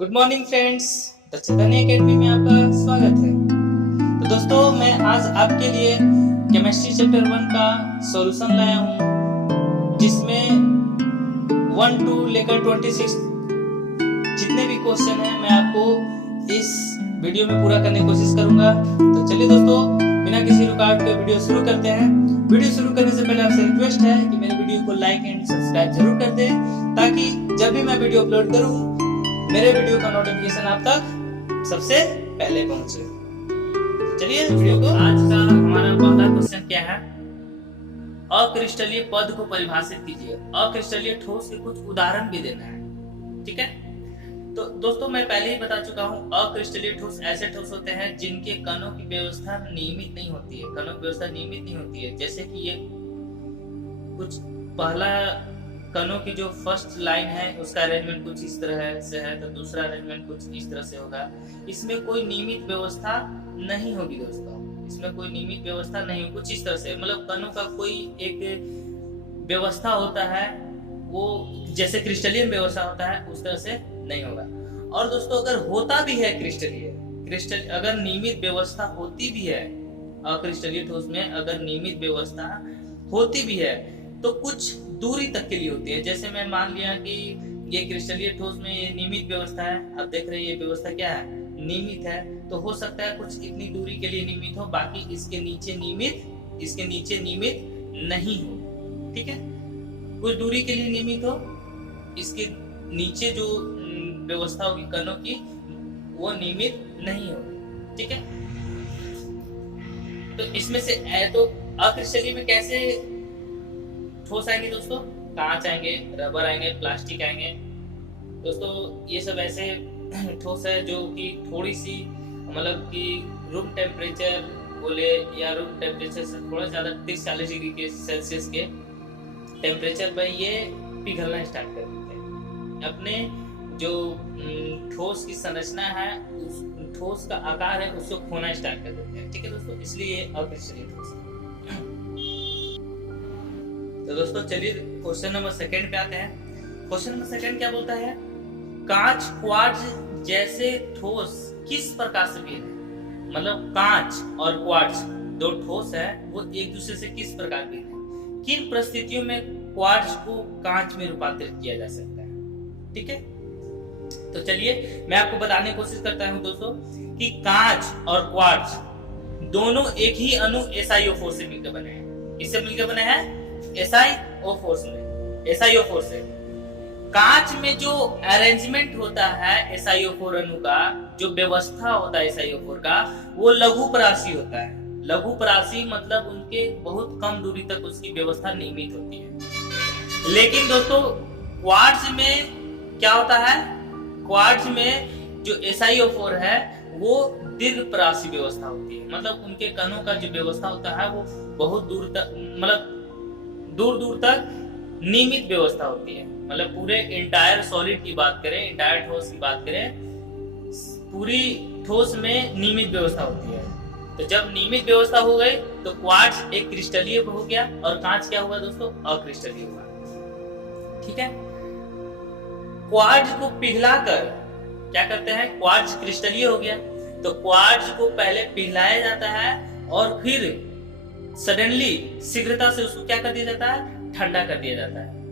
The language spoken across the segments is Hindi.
Good morning friends, the Chaitanya academy में आपका स्वागत है। तो दोस्तों, मैं आज आपके लिए केमिस्ट्री चैप्टर 1 का सॉल्यूशन लाया हूँ, जिसमें 1 to लेकर 26 जितने भी क्वेश्चन हैं मैं आपको इस वीडियो में पूरा करने की कोशिश करूंगा। तो चलिए दोस्तों, बिना किसी रुकावट के वीडियो शुरू करते हैं। वीडियो शुरू करने से पहले आपसे रिक्वेस्ट है कि मेरे वीडियो को लाइक एंड सब्सक्राइब जरूर कर दें, ताकि जब भी मैं वीडियो अपलोड करूँ मेरे वीडियो का नोटिफिकेशन आप तक सबसे पहले पहुंचे। चलिए वीडियो को, आज का हमारा पहला क्वेश्चन क्या है? अक्रिस्टलीय पद को परिभाषित कीजिए। अक्रिस्टलीय ठोस के कुछ उदाहरण भी देना है, ठीक है? तो दोस्तों, मैं पहले ही बता चुका हूँ, अक्रिस्टलीय ठोस ऐसे ठोस होते हैं जिनके कणों की व्यवस्था नियमित नहीं होती है। कणों की व्यवस्था नियमित नहीं होती है, जैसे कि ये कुछ पहला कणों की जो फर्स्ट लाइन है उसका अरेंजमेंट कुछ इस तरह से है, तो दूसरा अरेंजमेंट कुछ इस तरह से होगा। इसमें कोई नियमित व्यवस्था नहीं होगी दोस्तों, इसमें कोई नियमित व्यवस्था नहीं, कुछ इस तरह से, मतलब कणों का कोई एक व्यवस्था होता है, वो जैसे क्रिस्टलीय व्यवस्था होता है उस तरह से नहीं होगा। और दोस्तों, अगर होता भी है क्रिस्टल अगर नियमित व्यवस्था होती भी है, अक्रिस्टलीय ठोस में अगर नियमित व्यवस्था होती भी है तो कुछ दूरी तक के लिए होती है। जैसे मैं मान लिया कि ये क्रिस्टलीय ठोस में ये नियमित व्यवस्था है, आप देख रहे हैं ये व्यवस्था क्या है, नियमित है, तो हो सकता है कुछ इतनी दूरी के लिए नियमित हो, बाकी इसके नीचे नियमित नहीं हो, ठीक है? कुछ दूरी के लिए नियमित हो, इसके नीचे जो व्यवस्था होगी कणों की वो नियमित नहीं होगी, ठीक है? तो इसमें से तो अक्रिस्टलीय में कैसे ठोस आएंगे दोस्तों? कांच आएंगे, रबर आएंगे, प्लास्टिक आएंगे। दोस्तों, ये सब ऐसे ठोस है जो कि थोड़ी सी, मतलब कि रूम टेम्परेचर बोले या रूम टेम्परेचर से थोड़ा ज्यादा 30-40 डिग्री के सेल्सियस के टेम्परेचर पर ये पिघलना स्टार्ट कर देते हैं। अपने जो ठोस की संरचना है, उस ठोस का आकार है, उसको खोना स्टार्ट कर देते हैं, ठीक है दोस्तों? इसलिए ये अक्रिस्टलीय ठोस है। तो दोस्तों, चलिए क्वेश्चन नंबर 2 पे आते हैं। क्वेश्चन नंबर 2 क्या बोलता है? कांच क्वार्ट्ज जैसे ठोस किस प्रकार से भिन्न है? मतलब कांच और क्वार्ट्ज दो ठोस है, वो एक दूसरे से किस प्रकार भिन्न है? किन परिस्थितियों में क्वार्ट्ज को कांच में रूपांतरित किया जा सकता है, ठीक है? तो चलिए मैं आपको बताने की कोशिश करता हूं दोस्तों कि कांच और क्वार्ट्ज दोनों एक ही अणु SiO4 से मिलकर बने हैं। किससे मिलकर बने हैं? SiO4 से। कांच में जो अरेंजमेंट होता है SiO4 अणु का, जो व्यवस्था होता है SiO4 का, वो लघु परासी होता है। लघु परासी मतलब उनके बहुत कम दूरी तक उसकी व्यवस्था नियमित होती है। लेकिन दोस्तों, क्वार्ट्ज में क्या होता है? क्वार्ट्ज में जो SiO4 है वो दीर्घ परासी व्यवस्था होती है, मतलब उनके कणों का जो व्यवस्था होता है वो बहुत दूर तक, मतलब दूर तक नियमित व्यवस्था होती है। मतलब पूरे इंटायर सॉलिड की बात करें, इंटायर ठोस की बात करें, पूरी ठोस में नियमित व्यवस्था होती है। तो जब नियमित व्यवस्था हो गई तो क्वार्ट्ज एक क्रिस्टलीय हो गया और कांच क्या हुआ दोस्तों? अक्रिस्टलीय हुआ, ठीक है? क्वार्ट्ज को पिघलाकर क्या करते हैं? क्वार्ट्ज क्रिस्टलीय हो गया, तो क्वार्ट्ज को पहले पिघलाया जाता है और फिर सडनली शीघ्रता से उसको क्या कर दिया जाता है? ठंडा कर दिया जाता है।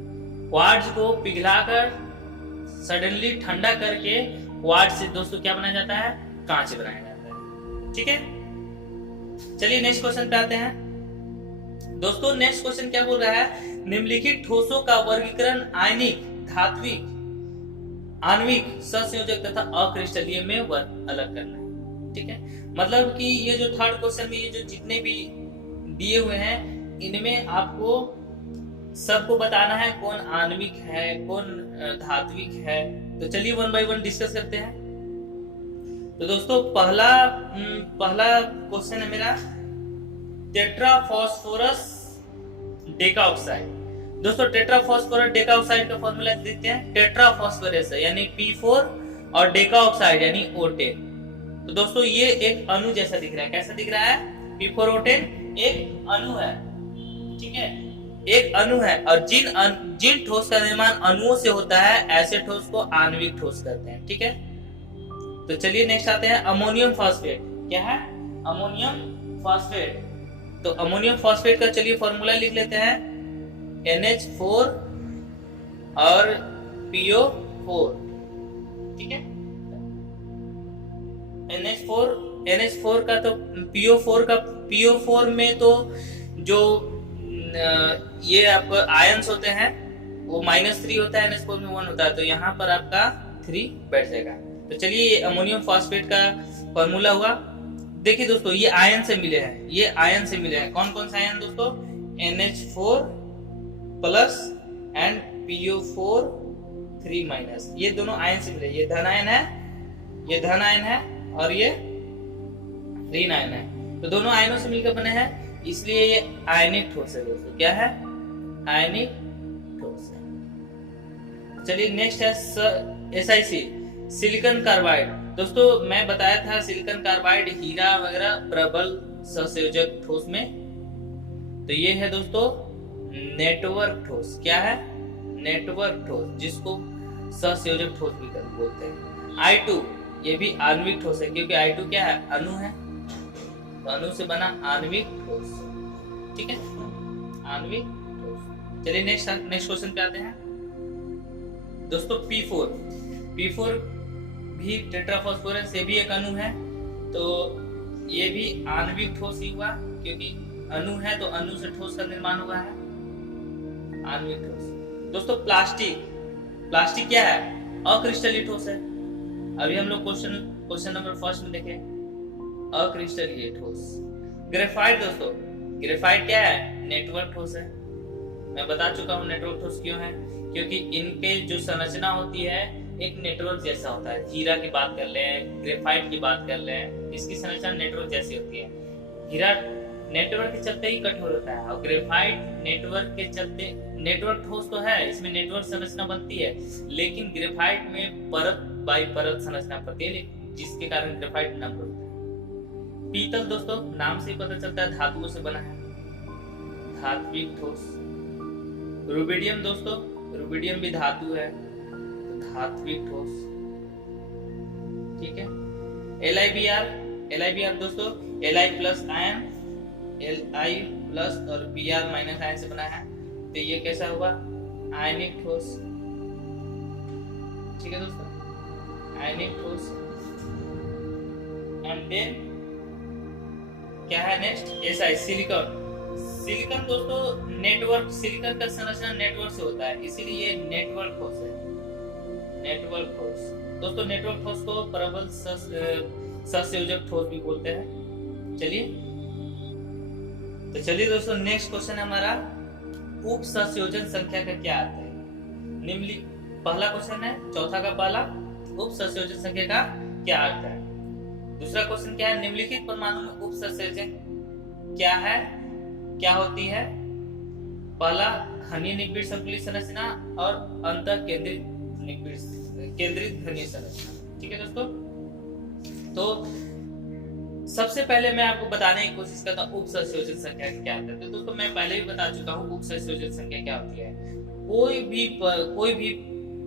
क्वार्ट्ज को पिघलाकर सडनली ठंडा करके क्वार्ट्ज से दोस्तों क्या बनाया जाता है? कांच बनाया जाता है, ठीक है? चलिए नेक्स्ट क्वेश्चन पे आते हैं। दोस्तों, नेक्स्ट क्वेश्चन क्या बोल रहा है? निम्नलिखित ठोसों का वर्गीकरण आयनिक, धात्विक, आणविक, सहसंयोजक तथा अक्रिस्टलीय में अलग करना है, ठीक है? मतलब कि ये जो थर्ड क्वेश्चन में ये जो जितने भी दिए हुए हैं, इनमें आपको सबको बताना है कौन आणविक है, कौन धात्विक है। तो चलिए 1 by 1 डिस्कस करते हैं। तो दोस्तों, पहला क्वेश्चन है मेरा टेट्राफॉस्फोरस डेकाऑक्साइड। दोस्तों, टेट्राफॉस्फोरस डेकाऑक्साइड का फॉर्मूला देते हैं, टेट्राफॉस्फोरस यानी P4 और डेकाऑक्साइड यानी O10। तो दोस्तों, ये एक अणु जैसा दिख रहा है। कैसा दिख रहा है? P4O10 एक अणु है, ठीक है? एक अणु है, और जिन ठोस का निर्माण अणुओं से होता है, ऐसे ठोस को आणविक ठोस कहते हैं, ठीक है? तो चलिए नेक्स्ट आते हैं अमोनियम फॉस्फेट। क्या है? Ammonium phosphate. तो अमोनियम फॉस्फेट का चलिए फॉर्मूला लिख लेते हैं, NH4 और PO4। ठीक है, NH4 का तो PO4 में तो जो ये आपका आयंस होते हैं वो -3 होता है, NH4 में 1 होता है, तो यहाँ पर आपका 3 बैठ जाएगा। तो चलिए ये अमोनियम फॉस्फेट का फॉर्मूला हुआ। देखिए दोस्तों ये आयन से मिले हैं, ये आयन से मिले हैं। कौन कौन से आयन दोस्तों? NH4 plus and PO4 3 minus, ये दोनों आयन से मिले। ये धन आयन है, ये धन आयन है और ये ऋण आयन है, तो दोनों आयनों से मिलकर बने हैं, इसलिए ये आयनिक ठोस है दोस्तों। क्या है? आयनिक ठोस है। चलिए नेक्स्ट है SiC, सिलिकॉन कार्बाइड। दोस्तों मैं बताया था सिलिकॉन कार्बाइड हीरा वगैरह प्रबल सहसंयोजक ठोस में, तो ये है दोस्तों नेटवर्क ठोस। क्या है? नेटवर्क ठोस, जिसको सहसंयोजक ठोस भी बोलते हैं। I2 ये भी आणविक ठोस है, क्योंकि I2 क्या है? अणु है, तो अणु से बना आणविक ठोस। ठीक है, आणविक ठोस। चलिए नेक्स्ट क्वेश्चन पे आते हैं दोस्तों। P4 भी टेट्राफॉस्फोरस, ये भी एक अणु है, तो ये भी आणविक ठोस ही हुआ, क्योंकि अणु है तो अणु से ठोस का निर्माण हुआ है, आणविक ठोस। दोस्तों प्लास्टिक क्या है? अक्रिस्टलीय ठोस है। अभी हम लोग क्वेश्चन नंबर फर्स्ट में देखें, अक्रिस्टलीय ठोस। ग्रेफाइट दोस्तों, ग्रेफाइट क्या है? नेटवर्क ठोस है। मैं बता चुका हूँ नेटवर्क ठोस क्यों है, क्योंकि इनके जो संरचना होती है एक नेटवर्क जैसा होता है। हीरा की बात कर लें, ग्रेफाइट की बात कर लें, इसकी संरचना नेटवर्क जैसी होती है। हीरा नेटवर्क के चलते ही कठोर होता है, और ग्रेफाइट नेटवर्क के चलते, नेटवर्क ठोस तो है, इसमें नेटवर्क संरचना बनती है, लेकिन ग्रेफाइट में परत बाई परत संरचना बनती है, जिसके कारण ग्रेफाइट नम्र होता है। पीतल दोस्तों नाम से ही पता चलता है धातुओं से बना है, धात्विक ठोस। रुबिडियम दोस्तों, रुबिडियम भी धातु है, धात्विक ठोस। ठीक है, LiBr दोस्तों, Li plus ion, Li plus और Br माइनस आयन से बना है, तो ये कैसा हुआ? आयनिक ठोस। ठीक है दोस्तों, आयनिक ठोस। एंड देन क्या है नेक्स्ट? Si, सिलिकॉन दोस्तों नेटवर्क, सिलिकॉन का संरचना नेटवर्क से होता है, इसीलिए ये नेटवर्क ठोस है, नेटवर्क ठोस। दोस्तों नेटवर्क ठोस को प्रबल सहसंयोजक ठोस भी बोलते हैं। चलिए दोस्तों नेक्स्ट क्वेश्चन है हमारा, उप सहसंयोजन संख्या का क्या अर्थ है? पहला क्वेश्चन है, चौथा का पहला, उप सहसंयोजन संख्या का क्या अर्थ है? दूसरा क्वेश्चन क्या है? निम्नलिखित परमाणु में उप सहसंयोजन क्या है, क्या होती है? पहला घनीय निबिड़ संकुलित संरचना और अंतः केंद्रित घनीय संरचना। ठीक है दोस्तों, तो सबसे पहले मैं आपको बताने की कोशिश करता हूँ उप सहसंयोजन संख्या क्या होता है। तो दोस्तों मैं पहले भी बता चुका हूँ उप सहसंयोजन संख्या क्या होती है।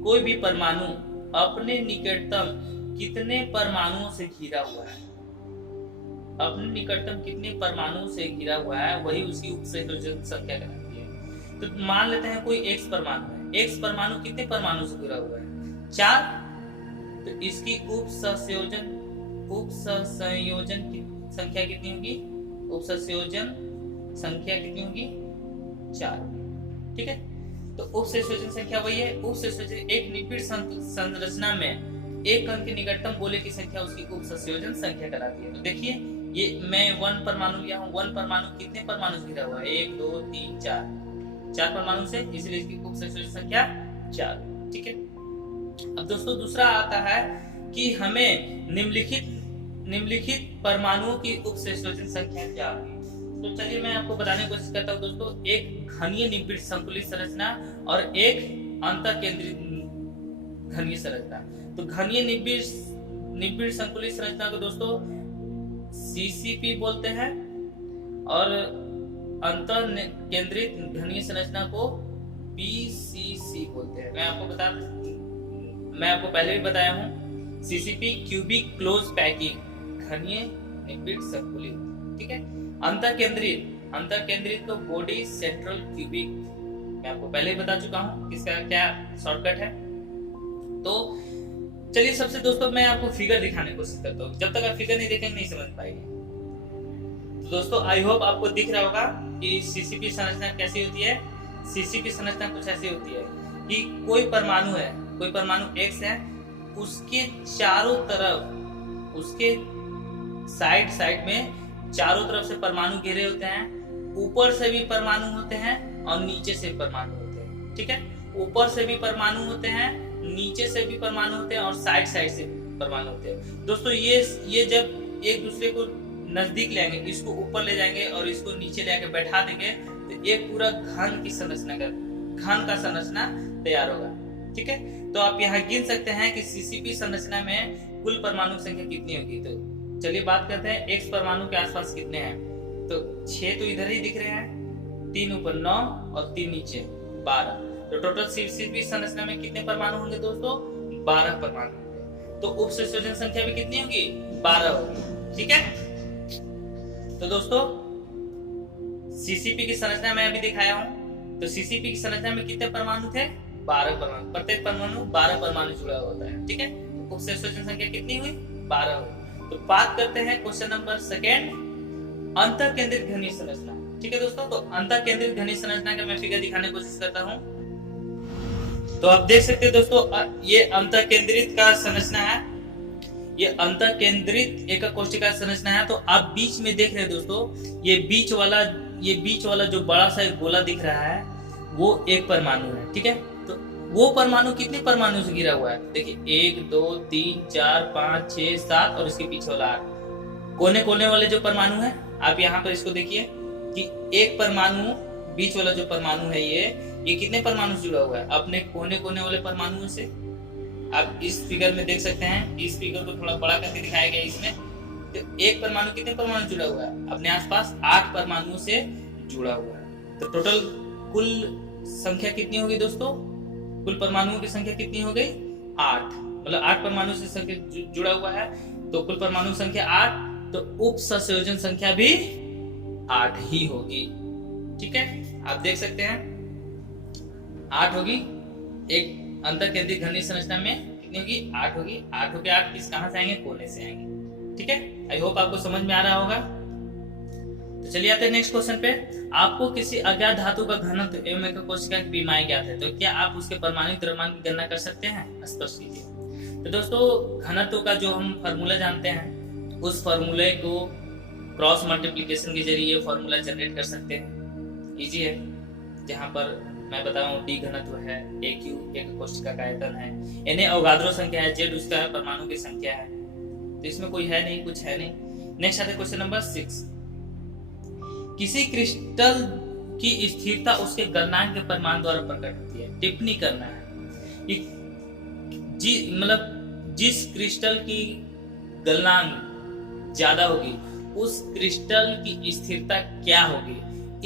कोई भी परमाणु अपने निकटतम कितने परमाणुओं से घिरा हुआ है, अपने निकटतम कितने परमाणुओं से घिरा हुआ है, वही उसकी उप सहसंयोजन संख्या कहलाती है। तो मान लेते हैं कोई X परमाणु है, X परमाणु कितने परमाणु से घिरा हुआ है? 4, तो इसकी उप सहसंयोजन की संख्या कितनी होगी? उप सहसंयोजन संख्या कितनी होगी? 4। ठीक है, तो उप सहसंयोजन संख्या वही है, उप सहसंयोजन एक निबिड़ संरचना में एक कण के निकटतम गोले की संख्या उसकी उप सहसंयोजन संख्या कहलाती है। तो देखिए ये मैं 1 परमाणु लिया हूँ, 1 परमाणु कितने परमाणु से घिरा हुआ है? 1 2 3 4 परमाणु से, इसलिए इसकी उप सहसंयोजन संख्या 4। ठीक है, अब दोस्तों दूसरा आता है कि हमें निम्नलिखित परमाणुओं की उप सहसंयोजन संख्या क्या होगी। तो चलिए मैं आपको बताने की कोशिश करता हूँ दोस्तों, एक घनीय निबिड़ संकुलित संरचना और एक अंतः केंद्रित घनीय संरचना। तो घनीय निबिड़ संकुलित संरचना को दोस्तों CCP बोलते हैं और अंतः केंद्रित घनीय संरचना को PCC बोलते हैं। मैं आपको पहले भी बताया हूँ, सीसीपी क्यूबिक क्लोज पैकिंग, घनीय निबिड़ संकुलित। ठीक है। अंतर केंद्रित तो बॉडी सेंट्रल क्यूबिक, मैं आपको पहले ही बता चुका हूं किसका क्या शॉर्टकट है। तो चलिए सबसे दोस्तों मैं आपको फिगर दिखाने की कोशिश करता हूँ, जब तक आप फिगर नहीं देखेंगे नहीं समझ पाएंगे। तो दोस्तों आई होप आपको दिख रहा होगा कि सीसीपी संरचना कैसी होती है। सीसीपी संरचना कुछ ऐसी होती है कि कोई परमाणु है, कोई परमाणु X है, उसके चारों तरफ, उसके साइड में चारों तरफ से परमाणु घेरे होते हैं। ऊपर से भी परमाणु होते हैं और नीचे से भी परमाणु होते हैं। ठीक है। ऊपर से भी परमाणु होते हैं, नीचे से भी परमाणु होते हैं और साइड से परमाणु होते हैं। दोस्तों ये जब एक दूसरे को नजदीक ले आएंगे, इसको ऊपर ले जाएंगे और इसको नीचे ले आके बैठा देंगे, तो एक पूरा घन का संरचना तैयार होगा। ठीक है। तो आप यहाँ गिन सकते हैं कि सीसीपी संरचना में कुल परमाणु संख्या कितनी होगी। तो चलिए बात करते हैं X परमाणु के आसपास कितने हैं। तो 6 तो इधर ही दिख रहे हैं, 3 ऊपर 9 और 3 नीचे 12। तो टोटल सीसीपी संरचना में कितने परमाणु होंगे दोस्तों? 12 परमाणु होंगे। तो उप संयोजन संख्या भी कितनी होगी? 12 होगी। ठीक है। तो दोस्तों सीसीपी की संरचना मैं अभी दिखाया हूं। तो सीसीपी की संरचना में कितने परमाणु थे? 12 परमाणु। प्रत्येक परमाणु 12 परमाणु जुड़ा होता है। ठीक है। उप संयोजन संख्या कितनी हुई? 12 हुई। तो बात करते हैं क्वेश्चन नंबर 2, अंतर केंद्रित घनीय संरचना। ठीक है दोस्तों। तो अंतर केंद्रित घनीय संरचना का मैं फिगर दिखाने की कोशिश करता हूं। तो आप देख सकते हैं दोस्तों, ये अंतर केंद्रित का संरचना है, ये अंतर केंद्रित एक कोशिका संरचना है। तो आप बीच में देख रहे हैं दोस्तों, ये बीच वाला जो बड़ा सा एक गोला दिख रहा है वो एक परमाणु है। ठीक है। तो वो परमाणु कितने परमाणु से घिरा हुआ है? देखिए 1 2 3 4 5 6 7 और इसके पीछे वाला 8 कोने वाले जो परमाणु है। आप यहाँ पर इसको देखिए कि एक परमाणु, बीच वाला जो परमाणु है ये कितने परमाणु से जुड़ा हुआ है? अपने कोने वाले परमाणुओं से। आप इस फिगर में देख सकते हैं, इस फिगर को थोड़ा बड़ा करके दिखाया गया इसमें। तो एक परमाणु कितने परमाणु जुड़ा हुआ है? अपने आसपास 8 परमाणुओं से जुड़ा हुआ है। तो टोटल कुल संख्या कितनी होगी दोस्तों? कुल परमाणुओं की संख्या कितनी हो गई? 8। मतलब 8 परमाणु से संख्या जुड़ा हुआ है। तो कुल परमाणु संख्या 8, तो उप संयोजन संख्या भी 8 ही होगी। ठीक है। आप देख सकते हैं 8 होगी। एक अंतर केंद्रित घनीय संरचना में कितनी होगी? 8 होगी। 8 होके 8 किस कहां से आएंगे? कोने से आएंगे। ठीक है। आई होप आपको समझ में आ रहा होगा। तो चलिए आते हैं नेक्स्ट क्वेश्चन पे। आपको किसी अज्ञात धातु का घनत्व एवं एक कोशिका की बीमाएं ज्ञात है, तो क्या आप उसके परमाणु द्रव्यमान की गणना कर सकते हैं? स्पष्ट कीजिए। तो दोस्तों घनत्व का जो हम फॉर्मूला जानते हैं, उस फॉर्मूले को क्रॉस मल्टीप्लिकेशन के जरिए फॉर्मूला जनरेट कर सकते हैं। इजी है। जहां पर मैं बताऊं डी घनत्व है, AQ एक कोशिका का आयतन है, Na अवोगाद्रो संख्या है, Z उसका परमाणु की संख्या है। तो इसमें कोई है नहीं, कुछ है नहीं। नेक्स्ट आता है क्वेश्चन नंबर 6। किसी क्रिस्टल की स्थिरता उसके गलनांक के परिमाण द्वारा प्रकट होती है। टिप्पणी करना है मतलब जिस क्रिस्टल की गलनांक ज्यादा होगी उस क्रिस्टल की स्थिरता क्या होगी,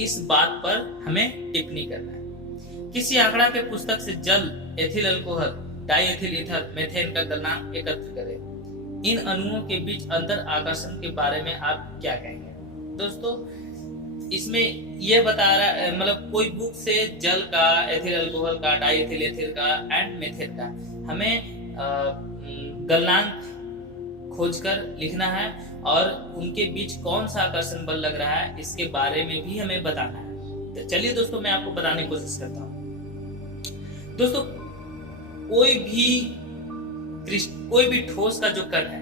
इस बात पर हमें टिप्पणी करना है। किसी आंकड़ा के पुस्तक से जल, ethyl alcohol, diethyl ether, methane का गलनांक एकत्र करें। इन अणुओं के बीच अंतर आकर्षण के बारे में आप क्या कहेंगे? दोस्तों इसमें यह बता रहा है, मतलब कोई बुक से जल का, एथिल अल्कोहल का, डाइएथिल एथिल का एंड मेथेन का हमें गलनांक खोजकर लिखना है और उनके बीच कौन सा आकर्षण बल लग रहा है इसके बारे में भी हमें बताना है। तो चलिए दोस्तों मैं आपको बताने की कोशिश करता हूँ। दोस्तों कोई भी ठोस का जो कण है,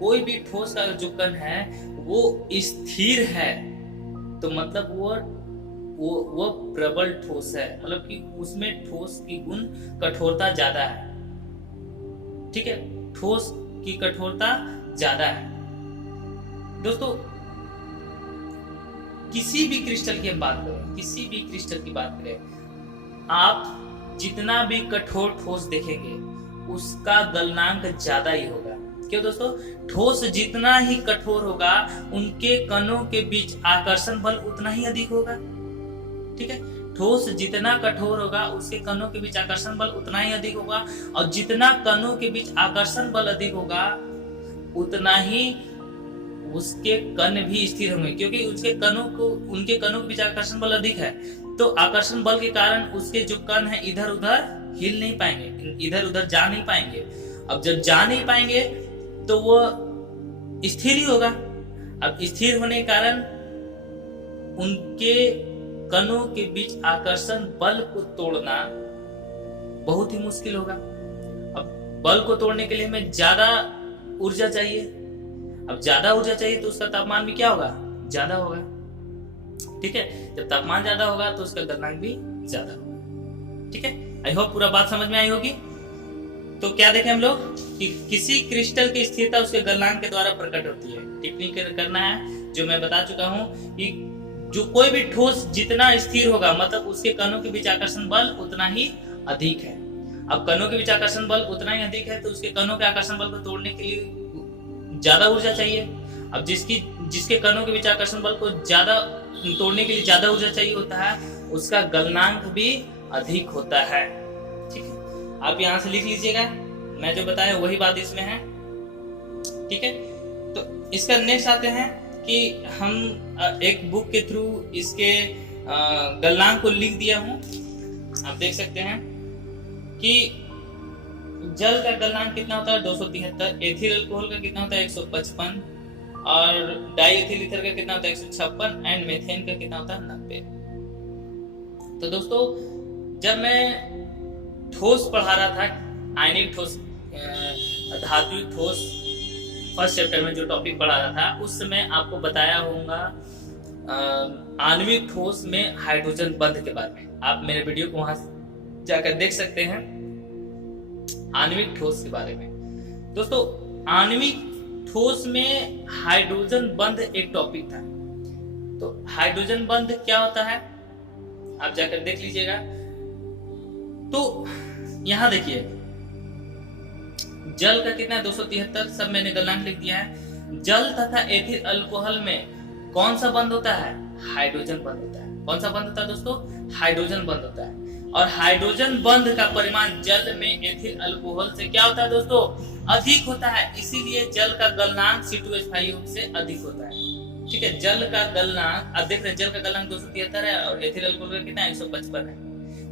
कोई भी ठोस का जो कण है वो स्थिर है, तो मतलब वो प्रबल ठोस है, मतलब कि उसमें ठोस की गुण कठोरता ज्यादा है। ठीक है। ठोस की कठोरता ज्यादा है। दोस्तों किसी भी क्रिस्टल की हम बात करें, किसी भी क्रिस्टल की बात करें, आप जितना भी कठोर ठोस देखेंगे उसका गलनांक ज्यादा ही होगा। क्यों दोस्तों? ठोस जितना ही कठोर होगा उनके कणों के बीच आकर्षण बल उतना ही अधिक होगा। ठीक है। ठोस जितना कठोर होगा उसके कणों के बीच आकर्षण बल उतना ही अधिक होगा, और जितना कणों के बीच आकर्षण बल अधिक होगा उतना ही उसके कण भी स्थिर होंगे, क्योंकि उनके कणों के बीच आकर्षण बल अधिक है। तो आकर्षण बल के कारण उसके जो कण है इधर उधर हिल नहीं पाएंगे, इधर उधर जा नहीं पाएंगे। अब जब जा नहीं पाएंगे तो वो स्थिर ही होगा। अब स्थिर होने के कारण उनके कणों के बीच आकर्षण बल को तोड़ना बहुत ही मुश्किल होगा। अब बल को तोड़ने के लिए हमें ज्यादा ऊर्जा चाहिए। अब ज्यादा ऊर्जा चाहिए तो उसका तापमान भी क्या होगा, ज्यादा होगा। ठीक है, जब तापमान ज्यादा होगा तो उसका गलनांक भी ज्यादा होगा। ठीक है, आई होप पूरा बात समझ में आई होगी। तो क्या देखें हम लोग कि किसी क्रिस्टल की स्थिरता उसके गलनांक के द्वारा प्रकट होती है। टिप्पणी करना है जो मैं बता चुका हूं कि जो कोई भी ठोस जितना स्थिर होगा मतलब उसके कणों के बीच आकर्षण बल उतना ही अधिक है। अब कणों के बीच आकर्षण बल उतना ही अधिक है तो उसके कणों के आकर्षण बल को तोड़ने के लिए ज्यादा ऊर्जा चाहिए। अब जिसके कणों के बीच आकर्षण बल को ज्यादा तोड़ने के लिए ज्यादा ऊर्जा चाहिए होता है उसका गलनांक भी अधिक होता है। ठीक है, आप यहां से लिख लीजिएगा, मैं जो बताया वही बात इसमें है। ठीक है, तो इसका नेक्स्ट आते हैं कि हम एक बुक के थ्रू इसके गलनांक को लिख दिया हूं। आप देख सकते हैं कि जल का गलनांक कितना होता है 273, एथिल अल्कोहल का कितना होता है 155, और डाई एथिल ईथर का कितना होता है 156, एंड मेथेन का कितना होता है 90। तो दोस्तों जब मैं ठोस पढ़ा रहा था, आयनिक ठोस, धात्विक ठोस, फर्स्ट चैप्टर में जो टॉपिक पढ़ा रहा था उस समय आपको बताया होगा आणविक ठोस में हाइड्रोजन बंध के बारे में। आप मेरे वीडियो को वहां जाकर देख सकते हैं आणविक ठोस के बारे में। दोस्तों आणविक ठोस में हाइड्रोजन बंध एक टॉपिक था। तो हाइड्रोजन बंध क्या होता है आप जाकर देख लीजिएगा। तो यहां देखिए जल का कितना है 273, सब मैंने गलनांक लिख दिया है। जल तथा एथिल अल्कोहल में कौन सा बंध होता है, हाइड्रोजन बंध होता है। कौन सा बंध होता है दोस्तों, हाइड्रोजन बंध होता है। और हाइड्रोजन बंध का परिमाण जल में एथिल अल्कोहल से क्या होता है दोस्तों, अधिक होता है। इसीलिए जल का गलनांक C2H5 से अधिक होता है। ठीक है, जल का गलनांक, अब देख रहे हैं जल का गलनांक 273 है और एथिल अल्कोहल का कितना 155 है।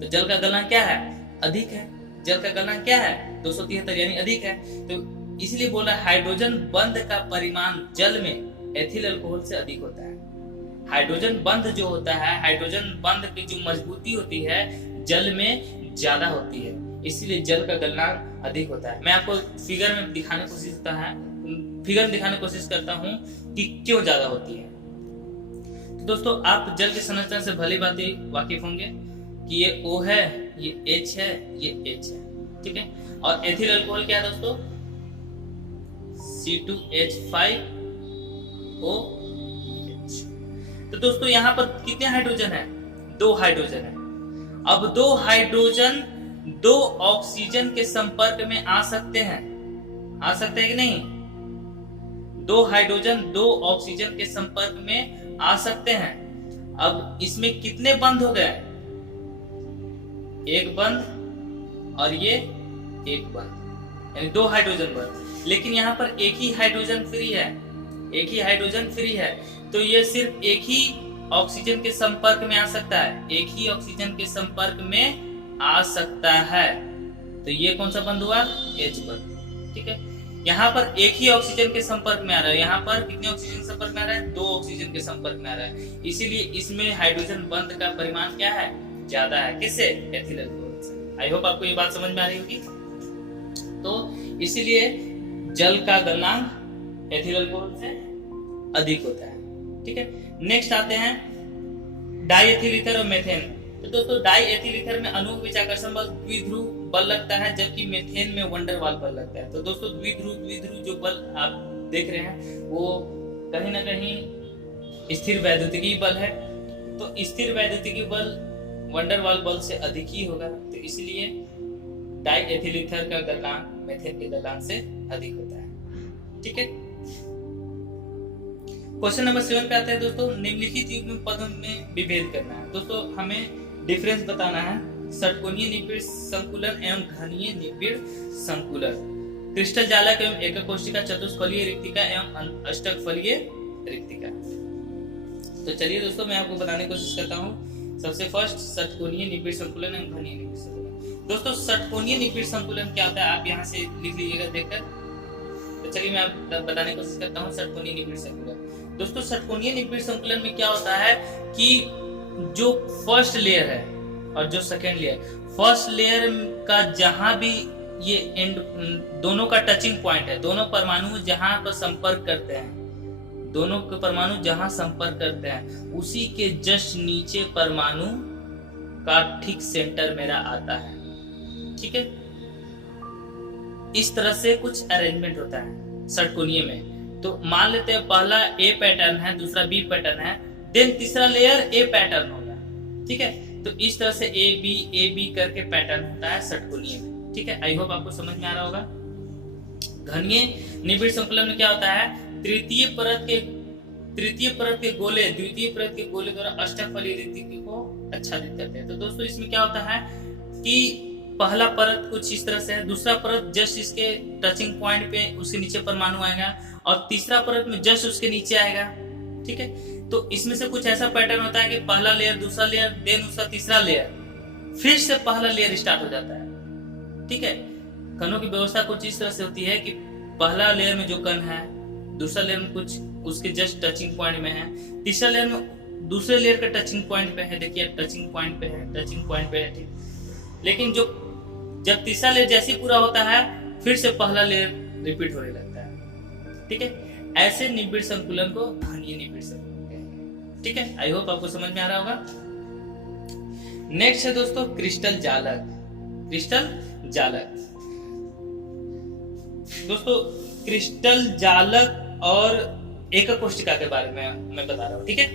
तो जल का गलनांक क्या है, अधिक है। जल का गलनांक क्या है 273 यानी अधिक है। तो इसलिए बोला हाइड्रोजन बंध का परिमाण जल में एथिल अल्कोहल से अधिक होता है। हाइड्रोजन बंध जो होता है, हाइड्रोजन बंध की जो मजबूती होती है जल में ज्यादा होती है, इसीलिए जल का गलनांक अधिक होता है। मैं आपको फिगर में दिखाने की कोशिश करता हूं कि क्यों ज्यादा होती है। तो दोस्तों आप जल की संरचना से भली भांति वाकिफ होंगे कि ये O है, ये H है, ये H है। ठीक है, और एथिल अल्कोहल क्या है दोस्तों, C2H5OH। तो दोस्तों यहाँ पर कितने हाइड्रोजन है, 2 हाइड्रोजन है। अब 2 हाइड्रोजन 2 ऑक्सीजन के संपर्क में आ सकते हैं कि नहीं। 2 हाइड्रोजन 2 ऑक्सीजन के संपर्क में आ सकते हैं। अब इसमें कितने बंध हो गए, एक बंध और ये एक बंध, यानी 2 हाइड्रोजन बंध। लेकिन यहाँ पर एक ही हाइड्रोजन फ्री है, तो ये सिर्फ एक ही ऑक्सीजन के संपर्क में आ सकता है, एक ही ऑक्सीजन के संपर्क में आ सकता है। तो ये कौन सा बंध हुआ, H बंध। ठीक है, यहाँ पर एक ही ऑक्सीजन के संपर्क में आ रहा है, यहाँ पर कितने ऑक्सीजन के संपर्क में आ रहा है, 2 ऑक्सीजन के संपर्क में आ रहा है। इसीलिए इसमें हाइड्रोजन बंध का परिमाण क्या है, ज्यादा है। किससे, एथिल अल्कोहल से। आई होप आपको ये बात समझ में आ रही होगी। तो इसीलिए जल का गलनांक एथिल अल्कोहल से अधिक होता है। ठीक है, नेक्स्ट आते हैं डाई एथिल ईथर और मेथेन। तो दोस्तों डाई एथिल ईथर में अणु बीच आकर्षण बल द्विध्रुव बल लगता है, जबकि मेथेन में वंडर वाल बल लगता है। तो दोस्तों द्विध्रुव जो बल आप देख रहे हैं वो कहीं ना कहीं स्थिर वैद्युतिकी बल है। तो स्थिर वैद्युतिकी बल वंडर वाल बल से अधिक ही होगा। तो इसलिए डाई एथिल ईथर का गलनांक मेथेन के गलनांक से अधिक होता है। ठीक है, क्वेश्चन नंबर 7 पे आते हैं दोस्तों, निम्नलिखित युग्म पदों में विभेद करना है। दोस्तों हमें डिफरेंस बताना है। षटकोणीय निबिड़ संकुलन एवं घनीय निबिड़ संकुलन, क्रिस्टल जालक एवं एकक कोशिका, चतुष्फलीय रिक्तिका एवं अष्टकफलीय रिक्तिका। तो चलिए दोस्तों मैं आपको बताने की कोशिश करता हूँ। सबसे फर्स्ट षटकोणीय निबिड़ संकुलन एवं घनीय निबिड़ संकुलन। दोस्तों षटकोणीय निबिड़ संकुलन क्या होता है आप यहाँ से लिख लीजिएगा देखकर। तो चलिए मैं आप बताने की कोशिश करता हूँ षटकोणीय निबिड़ संकुलन। दोस्तों षटकोणीय निबिड़ संकुलन में क्या होता है कि जो फर्स्ट लेयर है और जो सेकेंड लेयर, फर्स्ट लेयर का जहां भी ये एंड दोनों का टचिंग पॉइंट है, दोनों परमाणु जहां पर संपर्क करते हैं, दोनों के परमाणु जहां संपर्क करते हैं उसी के जस्ट नीचे परमाणु का ठीक सेंटर मेरा आता है। ठीक है, इस तरह से कुछ अरेंजमेंट होता है षटकोणीय में। तो मान लेते हैं पहला ए पैटर्न है, दूसरा बी पैटर्न है, देन तीसरा लेयर ए पैटर्न होगा। ठीक है, तो इस तरह से ए बी करके पैटर्न होता है षटकोणीय में। ठीक है, आई होप आपको समझ में आ रहा होगा। घनीय निबिड़ संकुलन में क्या होता है, तृतीय परत के गोले द्वितीय परत के गोले द्वारा अष्टकफलीय रिक्तिका को आच्छादित करते हैं। तो दोस्तों इसमें क्या होता है कि पहला परत कुछ इस तरह से है, दूसरा परत जस्ट इसके टचिंग पॉइंट पे उसके नीचे परमाणु आएगा और तीसरा परत में जस्ट उसके नीचे आएगा। ठीक है, तो इसमें से कुछ ऐसा पैटर्न होता है कि पहला लेयर, दूसरा लेयर, देन उसका तीसरा लेयर, फिर से पहला लेयर स्टार्ट हो जाता है। ठीक है, कणों की व्यवस्था कुछ इस तरह से होती है कि पहला लेयर में जो कण है, दूसरा लेयर में कुछ उसके जस्ट टचिंग पॉइंट में है, तीसरा लेयर में दूसरे लेयर का टचिंग पॉइंट पे है। देखिए टचिंग पॉइंट पे है। ठीक, लेकिन जब तीसरा लेयर जैसे ही पूरा होता है फिर से पहला लेयर रिपीट होने लगता है। ठीक है, ऐसे निबिड़ संकुलन को घनीय निबिड़ संकुलन कहते हैं। ठीक है, आई होप आपको समझ में आ रहा होगा। नेक्स्ट है दोस्तों क्रिस्टल जालक। दोस्तों क्रिस्टल जालक और एकक कोशिका के बारे में मैं बता रहा हूँ। ठीक है,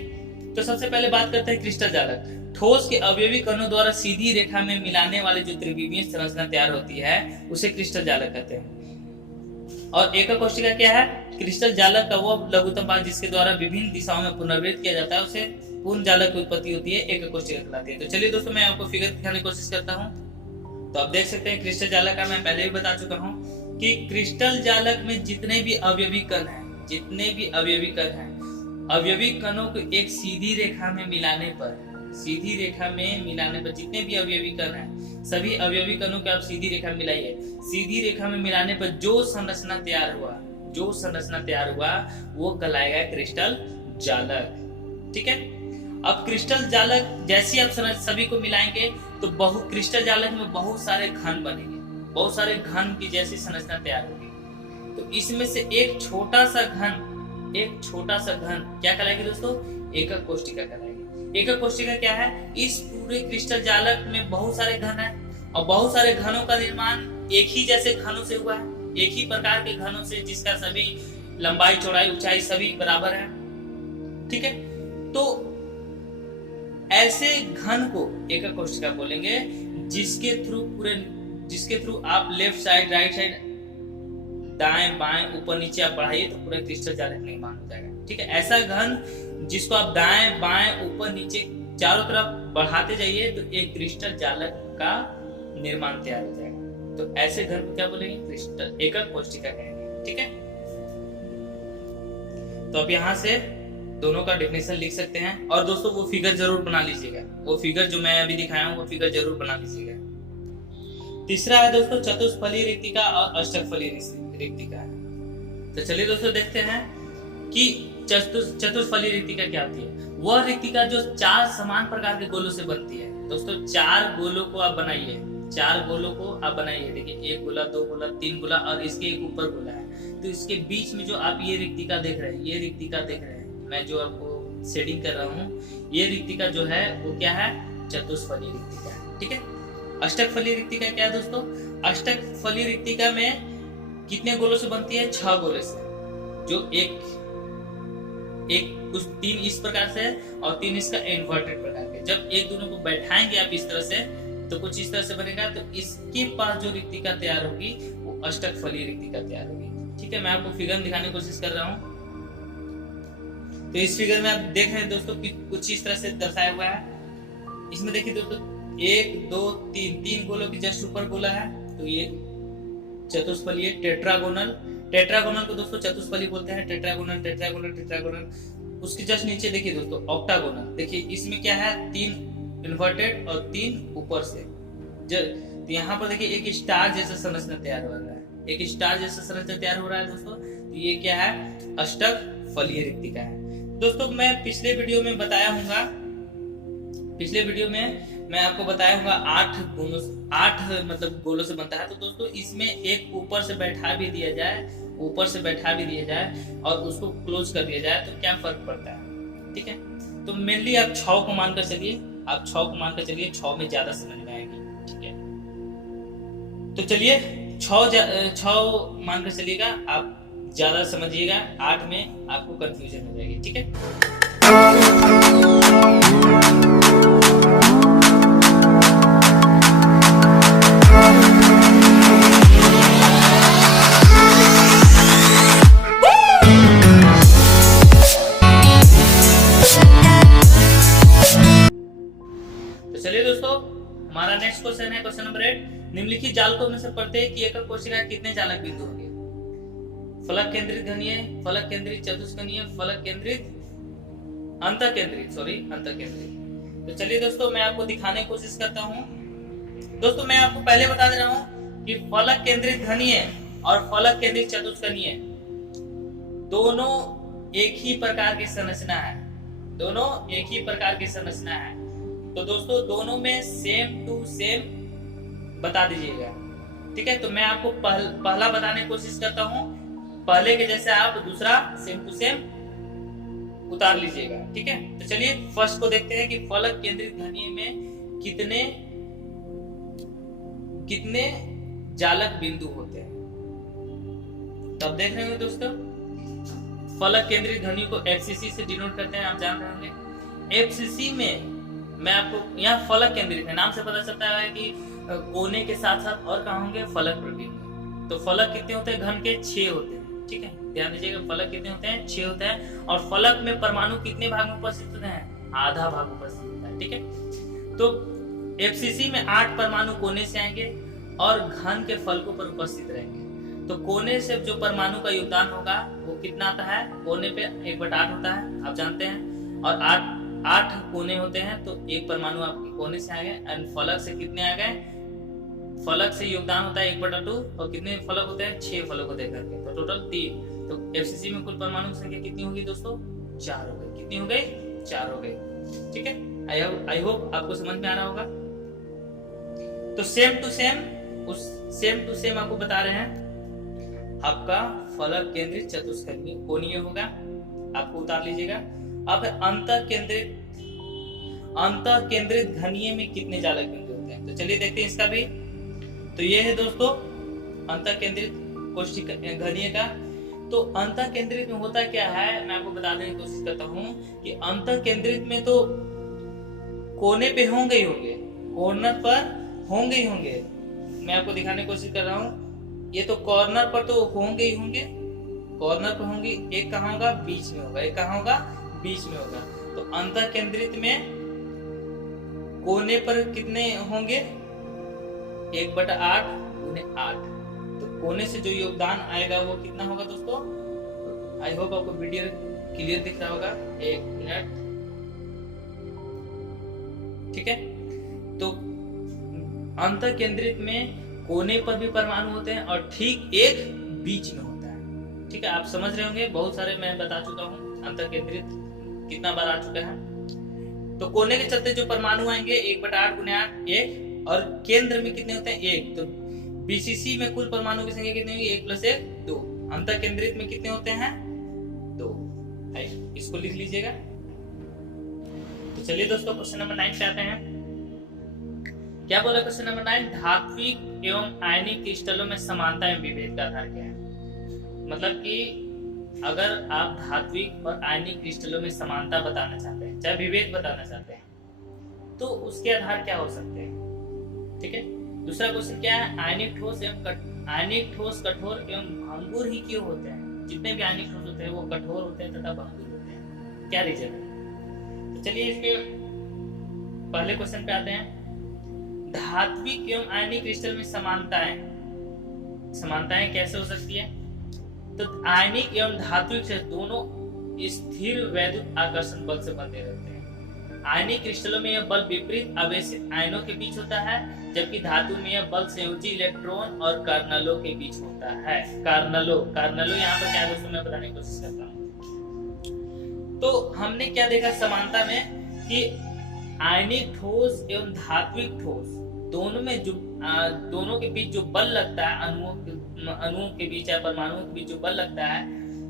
तो सबसे पहले बात करते हैं क्रिस्टल जालक। ठोस के अवयवी कणों द्वारा सीधी रेखा में मिलाने वाली जो त्रिविमीय संरचना तैयार होती है उसे क्रिस्टल जालक कहते हैं। और एकक कोशिका क्या है, क्रिस्टल जालक का वो लघुत्तम भाग जिसके द्वारा विभिन्न दिशाओं में पुनर्वृत्त किया जाता है उसे पूर्ण जालक की उत्पत्ति होती है, एकक कोशिका कहलाती है। तो चलिए दोस्तों मैं आपको फिगर दिखाने की कोशिश करता हूँ। तो आप देख सकते हैं क्रिस्टल जालक का मैं पहले भी बता चुका हूँ कि क्रिस्टल जालक में जितने भी अवयवी कण हैं, अवयवी कणों को एक सीधी रेखा में मिलाने पर जितने भी अवयवी कण हैं, सभी अवयवी कणों को आप सीधी रेखा में मिलाइए। सीधी रेखा में मिलाने पर जो संरचना तैयार हुआ वो कहलाएगा क्रिस्टल जालक। ठीक है, अब क्रिस्टल जालक जैसे आप सभी को मिलाएंगे तो क्रिस्टल जालक में बहुत सारे घन बनेंगे, बहुत सारे घन की जैसी संरचना तैयार होगी। तो इसमें से एक छोटा सा घन क्या कहलाएगी दोस्तों, एकक कोशिका कहलाएगी। एकक कोशिका क्या है, इस पूरे क्रिस्टल जालक में बहुत सारे घन हैं और बहुत सारे घनों का निर्माण एक ही जैसे घनों से हुआ है, एक ही प्रकार के घनों से जिसका सभी लंबाई, चौड़ाई, ऊंचाई सभी बराबर है। ठीक है, तो ऐसे घन को एकक कोशिका बोलेंगे जिसके थ्रू आप लेफ्ट साइड, राइट साइड, दाएं बाएं, ऊपर नीचे आप बढ़ाइए तो पूरा क्रिस्टल जालक निर्माण हो जाएगा। ठीक है, ऐसा घन जिसको आप दाएं बाएं, ऊपर नीचे चारों तरफ बढ़ाते जाइए तो एक क्रिस्टल जालक का निर्माण तैयार हो जाएगा। तो ऐसे घन को क्या बोलेंगे, क्रिस्टल एकक कोशिका कहेंगे। ठीक है, तो अब यहाँ से दोनों का डेफिनेशन लिख सकते हैं। और दोस्तों वो फिगर जरूर बना लीजिएगा, वो फिगर जो मैं अभी दिखाया हूँ वो फिगर जरूर बना लीजिएगा। तीसरा है दोस्तों चतुष्फलीय रिक्तिका और अष्टकफलीय रिक्तिका। तो चलिए दोस्तों देखते हैं कि चतुष्फलीय रिक्तिका क्या होती है। वह रिक्तिका जो 4 समान प्रकार के गोलों से बनती है। दोस्तों 4 गोलों को आप बनाइए, देखिए 1 गोला, 2 गोला, 3 गोला और इसके एक ऊपर गोला है। तो इसके बीच में जो आप ये रिक्तिका देख रहे हैं, मैं जो आपको शेडिंग कर रहा हूँ, ये रिक्तिका जो है वो क्या है, चतुष्फलीय रिक्तिका है। ठीक है, अष्टकफलीय रिक्तिका क्या है दोस्तों, अष्टकफलीय रिक्तिका में कितने गोलों से बनती है, 6 गोले से, जो एक कुछ 3 इस प्रकार से और 3 इसका इन्वर्टेड प्रकार के। जब एक दोनों को बैठाएंगे आप इस तरह से तो कुछ इस तरह से बनेगा। तो इसके पास जो रिक्तिका तैयार होगी वो अष्टकफलीय रिक्तिका तैयार होगी। ठीक है, मैं आपको फिगर दिखाने की कोशिश कर रहा हूँ। तो इस फिगर में आप देख रहे हैं दोस्तों कि कुछ इस तरह से दर्शाया हुआ है। इसमें देखिए दोस्तों 1 2 3 गोलों के जस्ट ऊपर गोला है, तो ये चतुष्फली है। टेट्रागोनल को दोस्तों चतुष्फली बोलते हैं। टेट्रागोनल उसके जस्ट नीचे देखिए दोस्तों ऑक्टागोनल। देखिए इसमें क्या है, 3 इन्वर्टेड और 3 ऊपर से। तो यहाँ पर देखिए एक स्टार जैसा संरचना तैयार हो रहा है, एक स्टार जैसा संरचना तैयार हो रहा है दोस्तों। तो ये क्या है, अष्टक फलीय रिक्तिका है दोस्तों। मैं पिछले वीडियो में मैं आपको बताया हूँ 8 मतलब गोलों से बनता है। तो दोस्तों इसमें एक ऊपर से बैठा भी दिया जाए और उसको क्लोज कर दिया जाए तो क्या फर्क पड़ता है, ठीक है। तो मेनली आप 6 को मानकर चलिए, 6 में ज्यादा समझ में आएगी, ठीक है। तो चलिए 6 मानकर चलिएगा, आप ज्यादा समझिएगा, 8 में आपको कंफ्यूजन हो जाएगी, ठीक है। चलिए दोस्तों, हमारा नेक्स्ट क्वेश्चन है क्वेश्चन नंबर 8। निम्नलिखित जालकों में से प्रत्येक की एकल कोशिका कितने जालक बिंदु होंगे? फलक केंद्रित घनीय, फलक केंद्रित चतुष्कोणीय, फलक केंद्रित अंतःकेंद्रित। तो चलिए दोस्तों मैं आपको दिखाने की कोशिश करता हूँ। दोस्तों मैं आपको पहले बता दे रहा हूँ कि फलक केंद्रित घनीय और फलक केंद्रित चतुष्कोणीय दोनों एक ही प्रकार की संरचना है। तो दोस्तों दोनों में सेम टू सेम बता दीजिएगा, ठीक है। तो मैं आपको पहला बताने की कोशिश करता हूँ, पहले के जैसे आप दूसरा सेम टू सेम उतार लीजिएगा, ठीक है। तो चलिए फर्स्ट को देखते हैं कि फलक केंद्रित घनीय में कितने जालक बिंदु होते हैं। तब देख रहे होंगे दोस्तों, फलक केंद्रित घनीय को एफसीसी से डिनोट करते हैं, आप जान रहे होंगे। एफसीसी में मैं आपको यहाँ फलक केंद्रित है, नाम से पता चलता है कि कोने के साथ साथ और कहाँ होंगे, फलक प्रवीण। तो फलक कितने होते हैं, घन के 6 होते हैं, ठीक है। ध्यान दीजिएगा, फलक कितने होते हैं, 6 होते हैं। और फलक में परमाणु कितने भाग में उपस्थित होते हैं, आधा भाग उपस्थित होता है, ठीक है। तो एफसीसी में 8 परमाणु कोने से आएंगे और घन के फलकों पर उपस्थित रहेंगे। तो कोने से जो परमाणु का योगदान होगा वो कितना आता है, कोने पे 1/8 होता है, आप जानते हैं। और 8 कोने होते हैं, तो एक परमाणु आपके कोने से आ गए। एंड फलक से कितने आ गए, फलक से योगदान होता है 1/2। और कितने फलक होते हैं, 6 फलक होते हैं, तो टोटल 3। तो एफसीसी में कुल परमाणु की संख्या कितनी होगी दोस्तों, 4 हो गई। कितनी हो गई, 4 हो गई, ठीक है। आई होप आपको समझ में आ रहा होगा। तो सेम टू सेम आपको बता रहे हैं, आपका फलक केंद्रित चतुष्कोणीय होगा, आपको उतार लीजिएगा। अब अंतःकेंद्रित घनीय में कितने जालक बिंदु होते हैं? तो चलिए देखते हैं इसका भी। तो ये है दोस्तों अंतःकेंद्रित कोशिका घनीय का। तो अंतःकेंद्रित में होता क्या है, मैं आपको बताने की कोशिश करता हूँ कि अंतःकेंद्रित में तो कोने पे होंगे ही होंगे, कॉर्नर पर होंगे ही होंगे। मैं आपको दिखाने की कोशिश कर रहा हूँ, ये तो कॉर्नर पर तो होंगे ही होंगे, कॉर्नर पर होंगे। एक कहाँ होगा, बीच में होगा, एक कहाँ होगा, बीच में होगा। तो अंतःकेंद्रित में कोने पर कितने होंगे, 1/8 × 8। तो कोने से जो योगदान आएगा वो कितना होगा दोस्तों, आई होप आपको वीडियो क्लियर दिख रहा होगा। 1 मिनट, ठीक है। तो अंतःकेंद्रित में कोने पर भी परमाणु होते हैं और ठीक एक बीच में होता है, ठीक है। आप समझ रहे होंगे, बहुत सारे मैं बता चुका हूँ, अंतःकेंद्रित कितना बार आ चुका है। तो कोने के चलते जो परमाणु आएंगे 1/8 × 8 1, और केंद्र में कितने होते हैं, 1। तो बीसीसी में कुल परमाणु की संख्या कितनी होगी, 1 + 1 2। अंतःकेंद्रित में कितने होते हैं, 2। इसको लिख लीजिएगा। तो चलिए दोस्तों क्वेश्चन नंबर 9 पे आते हैं। क्या बोला क्वेश्चन नंबर 9, धात्विक एवं आयनिक क्रिस्टलों में समानता एवं विभेद का आधार क्या है? मतलब कि अगर आप धात्विक और आयनिक क्रिस्टलों में समानता बताना चाहते हैं, चाहे विभेद बताना चाहते हैं, तो उसके आधार क्या हो सकते हैं, ठीक है। दूसरा क्वेश्चन क्या है, आयनिक ठोस कठोर एवं भंगुर ही क्यों होते हैं? जितने भी आयनिक ठोस होते हैं वो कठोर होते हैं तथा भंगुर होते हैं, क्या रीजन है? तो चलिए इसके पहले क्वेश्चन पे आते हैं। धात्विक एवं आयनिक क्रिस्टल में समानताएं कैसे हो सकती है? तो आयनिक एवं धात्विक से दोनों स्थिर वैद्युत आकर्षण बल से बंधे रहते हैं। आयनिक क्रिस्टलों में यह बल विपरीत आवेशित आयनों के बीच होता है, जबकि धातु में यह बल संयोजी इलेक्ट्रॉन और कर्नलों के बीच होता है। कर्नलों यहाँ पर क्या है दोस्तों, मैं बताने की कोशिश करता हूँ। तो हमने क्या देखा समानता में कि आयनिक ठोस एवं धात्विक ठोस दोनों के बीच जो बल लगता है, अणुओं के बीच या परमाणुओं के बीच जो बल लगता है,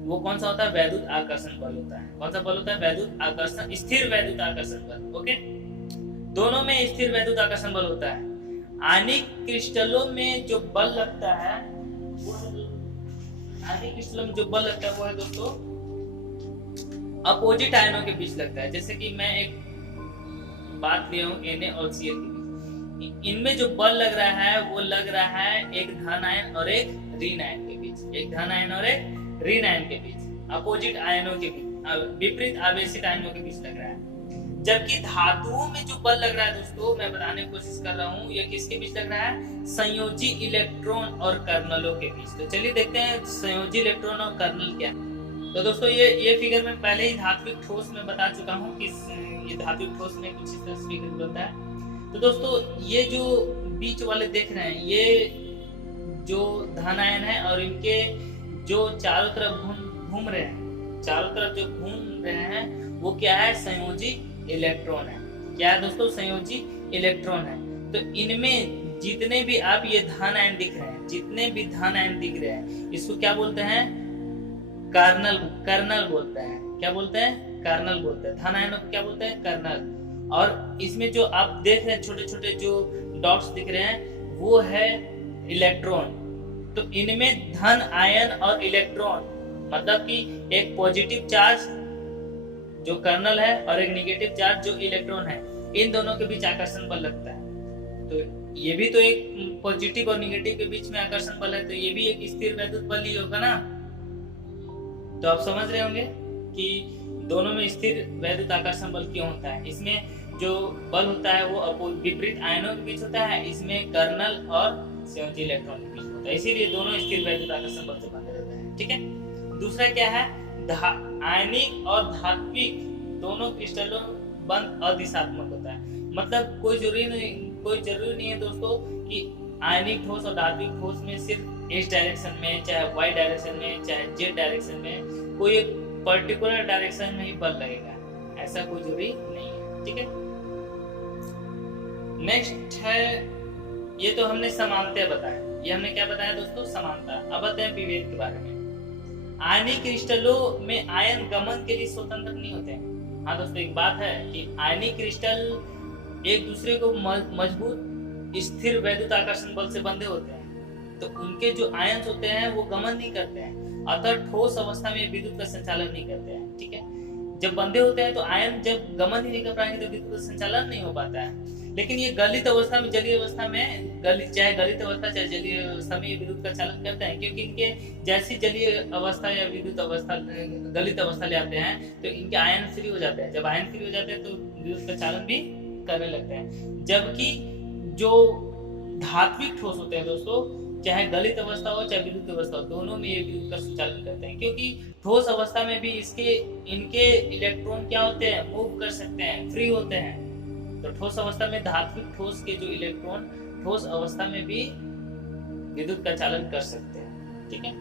वो कौन सा होता है? वैद्युत आकर्षण बल होता है। कौन सा बल होता है? वैद्युत आकर्षण, स्थिर वैद्युत आकर्षण बल। ओके, दोनों में स्थिर वैद्युत आकर्षण बल होता है। आयनिक क्रिस्टलों में जो बल लगता है वो है दोस्तों अपोजिट आयनों के बीच लगता है। जैसे कि मैं एक बात लिया हूँ Na और Cl के बीच, इनमें जो बल लग रहा है वो लग रहा है एक धन आयन और एक ऋण आयन के बीच, ऋण आयन के बीच, अपोजिट आयनों के बीच, विपरीत आवेशित आयनों के बीच लग रहा है। जबकि धातुओं में जो बल लग रहा है दोस्तों, मैं बताने की कोशिश कर रहा हूँ, ये किसके बीच लग रहा है? संयोजी इलेक्ट्रॉन और कर्नलों के बीच। तो चलिए देखते हैं संयोजी इलेक्ट्रॉन और कर्नल क्या है। तो दोस्तों ये फिगर में पहले ही धात्विक ठोस में बता चुका हूँ कि ये धात्विक ठोस में कुछ इस तरह से फिगर बनता है। तो दोस्तों ये जो बीच वाले देख रहे हैं, ये जो धन आयन है और इनके जो चारों तरफ घूम रहे हैं, वो क्या है? संयोजी इलेक्ट्रॉन है। क्या है दोस्तों? संयोजी इलेक्ट्रॉन है। तो इनमें जितने भी आप ये धन आयन दिख रहे हैं, इसको क्या बोलते हैं? कर्नल बोलते हैं। क्या बोलते हैं? कर्नल बोलते हैं। धन आयनों को क्या बोलते हैं? कर्नल। और इसमें जो आप देख रहे हैं छोटे छोटे जो डॉट्स दिख रहे हैं, वो है इलेक्ट्रॉन। तो इनमें धन आयन और इलेक्ट्रॉन, मतलब कि एक पॉजिटिव चार्ज जो कर्नल है और एक नेगेटिव चार्ज जो इलेक्ट्रॉन है, इन दोनों के बीच आकर्षण बल लगता है। तो ये भी तो एक पॉजिटिव और नेगेटिव के बीच में आकर्षण बल है, तो ये भी एक स्थिर वैद्युत बल ही होगा ना। तो आप समझ रहे होंगे कि दोनों में स्थिर वैद्युत आकर्षण बल क्यों होता है। इसमें जो बल होता है वो विपरीत आयनों के बीच होता है, इसमें कर्नल और संयोजी इलेक्ट्रॉन के बीच होता है, इसीलिए दोनों स्थिर वैद्युत आकर्षण बल से बंधे रहते हैं। ठीक है, दूसरा क्या है? आयनिक और धात्विक दोनों क्रिस्टलों बंध अदिशात्मक होता है। मतलब कोई जरूरी नहीं है दोस्तों कि आयनिक ठोस और धात्विक ठोस में सिर्फ इस डायरेक्शन में, चाहे वाई डायरेक्शन में, चाहे जेड डायरेक्शन में, कोई एक पर्टिकुलर डायरेक्शन में ही बल लगेगा, ऐसा कोई जरूरी नहीं है। ठीक है, नेक्स्ट है, ये तो हमने समानता बताया। ये हमने क्या बताया दोस्तों? समानता। अब आते हैं विभेद के बारे में। आयनिक क्रिस्टलों में आयन गमन के लिए स्वतंत्र नहीं होते हैं। हाँ दोस्तों, एक बात है कि आयनिक क्रिस्टल एक दूसरे को मजबूत स्थिर वैद्युत आकर्षण बल से बंधे होते हैं, तो उनके जो आयन होते हैं वो गमन नहीं करते हैं, अतः ठोस अवस्था में विद्युत का संचालन नहीं करते हैं। ठीक है, जब बंधे होते हैं तो आयन जब गमन ही नहीं कर पाएंगे तो विद्युत का संचालन नहीं हो पाता है। लेकिन ये गलित अवस्था में, जलीय अवस्था में, चाहे गलित अवस्था चाहे जलीय अवस्था में विद्युत का चालन करते हैं, क्योंकि इनके जैसी जलीय अवस्था या विद्युत अवस्था गलित अवस्था ले आते हैं तो इनके आयन फ्री हो जाते हैं। जब आयन फ्री हो जाते हैं तो विद्युत का चालन भी करने लगते हैं। जबकि जो धात्विक ठोस होते हैं दोस्तों, चाहे गलित अवस्था हो चाहे विद्युत अवस्था हो, दोनों में ये विद्युत का संचालन करते हैं, क्योंकि ठोस अवस्था में भी इनके इलेक्ट्रॉन क्या होते हैं? मूव कर सकते हैं, फ्री होते हैं। तो ठोस अवस्था में धात्विक ठोस के जो इलेक्ट्रॉन ठोस अवस्था में भी विद्युत का चालन कर सकते हैं। ठीक है,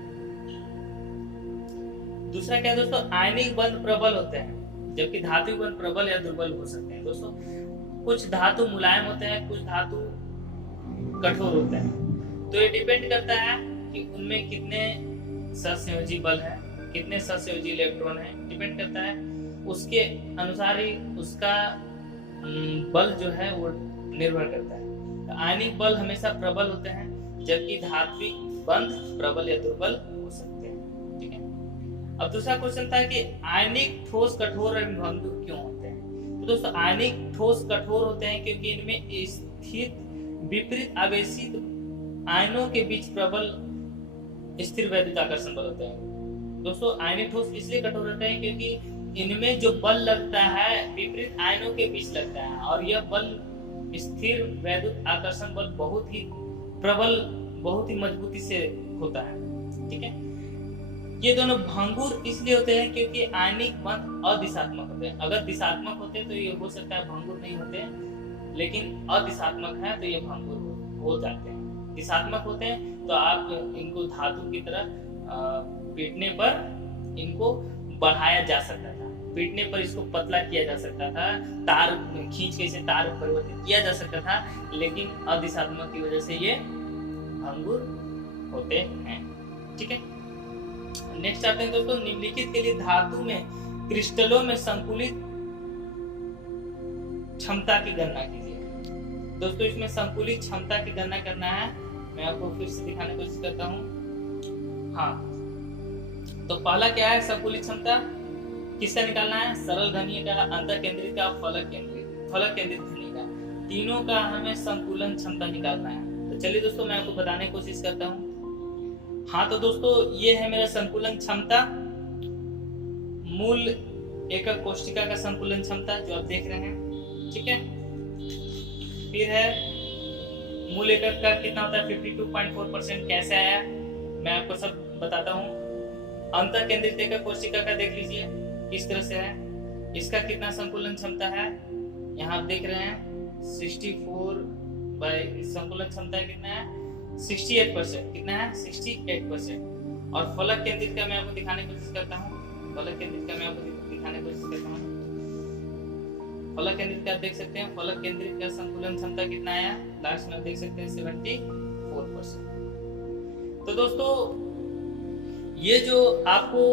दूसरा क्या है दोस्तों? आयनिक बंध प्रबल होते हैं, जबकि धात्विक बंध प्रबल या दुर्बल हो सकते हैं। दोस्तों, कुछ धातु मुलायम होते हैं, कुछ धातु कठोर होते हैं। तो ये डिपेंड करता है कि उनमें कितने सहसंयोजी बल है, कितने सहसंयोजी इलेक्ट्रॉन है, डिपेंड करता है। उसके अनुसार ही उसका बल जो है वो निर्भर करता है। तो आयनिक बल हमेशा प्रबल होते हैं, जबकि धात्विक बंध प्रबल या दुर्बल हो सकते हैं। ठीक है, अब दूसरा क्वेश्चन था कि आयनिक ठोस कठोर एवं भंगुर क्यों होते हैं। तो दोस्तों, आयनिक ठोस कठोर होते हैं क्योंकि इनमें स्थित विपरीत आवेशित आयनों के बीच प्रबल स्थिर वैद्युत आकर्षण बल होते हैं। दोस्तों, आयनिक ठोस इसलिए कठोर होते हैं क्योंकि इनमें जो बल लगता है विपरीत आयनों के बीच लगता है, और यह बल स्थिर वैद्युत आकर्षण बल बहुत ही प्रबल, बहुत ही मजबूती से होता है। ठीक है, ये दोनों भंगुर इसलिए होते हैं क्योंकि आयनिक बंध अदिशात्मक होते हैं। अगर दिशात्मक होते तो ये हो सकता है भंगुर नहीं होते, लेकिन अदिशात्मक है तो ये भंगुर हो जाते हैं। दिशात्मक होते हैं तो आप इनको धातु की तरह पीटने पर इनको बढ़ाया जा सकता था, पीटने पर इसको पतला किया जा सकता था, तार खींच के इसे तार परिवर्तित किया जा सकता था, लेकिन अदिशात्मक की वजह से ये भंगुर होते हैं। ठीक है, नेक्स्ट आते हैं दोस्तों, निम्नलिखित के लिए धातु में क्रिस्टलों में संकुलित क्षमता की गणना कीजिए। दोस्तों इसमें संकुलित क्षमता की गणना करना है, मैं आपको फिर से दिखाने की कोशिश करता हूँ। हाँ, तो पहला क्या है संकुलित क्षमता, किसका निकालना है, सरल घनीय का, अंतर केंद्रित का, फलक केंद्रित घनीय का, तीनों का हमें संकुलन क्षमता निकालना है। तो चलिए दोस्तों मैं आपको बताने की कोशिश करता हूँ। हाँ तो दोस्तों ये है मेरा संकुलन क्षमता, मूल एकक कोशिका का संकुलन क्षमता जो आप देख रहे हैं। ठीक है, फिर है मूल एकक का कितना होता है 52.4%, कैसे आया मैं आपको सब बताता हूँ। अंतर केंद्रित एकक कोशिका का देख लीजिए किस तरह से है, इसका कितना संकुलन क्षमता है, यहाँ आप देख रहे हैं 64 बाय संकुलन क्षमता कितना है 68%, कितना है 68%। और फलक केंद्रित का मैं आपको दिखाने की कोशिश करता हूँ, फलक केंद्रित का मैं आपको दिखाने की कोशिश करता हूँ। फलक केंद्रित का देख सकते हैं, फलक केंद्रित का संकुलन क्षमता कितना आया, लास्ट में देख सकते हैं 74%। तो दोस्तों ये जो आपको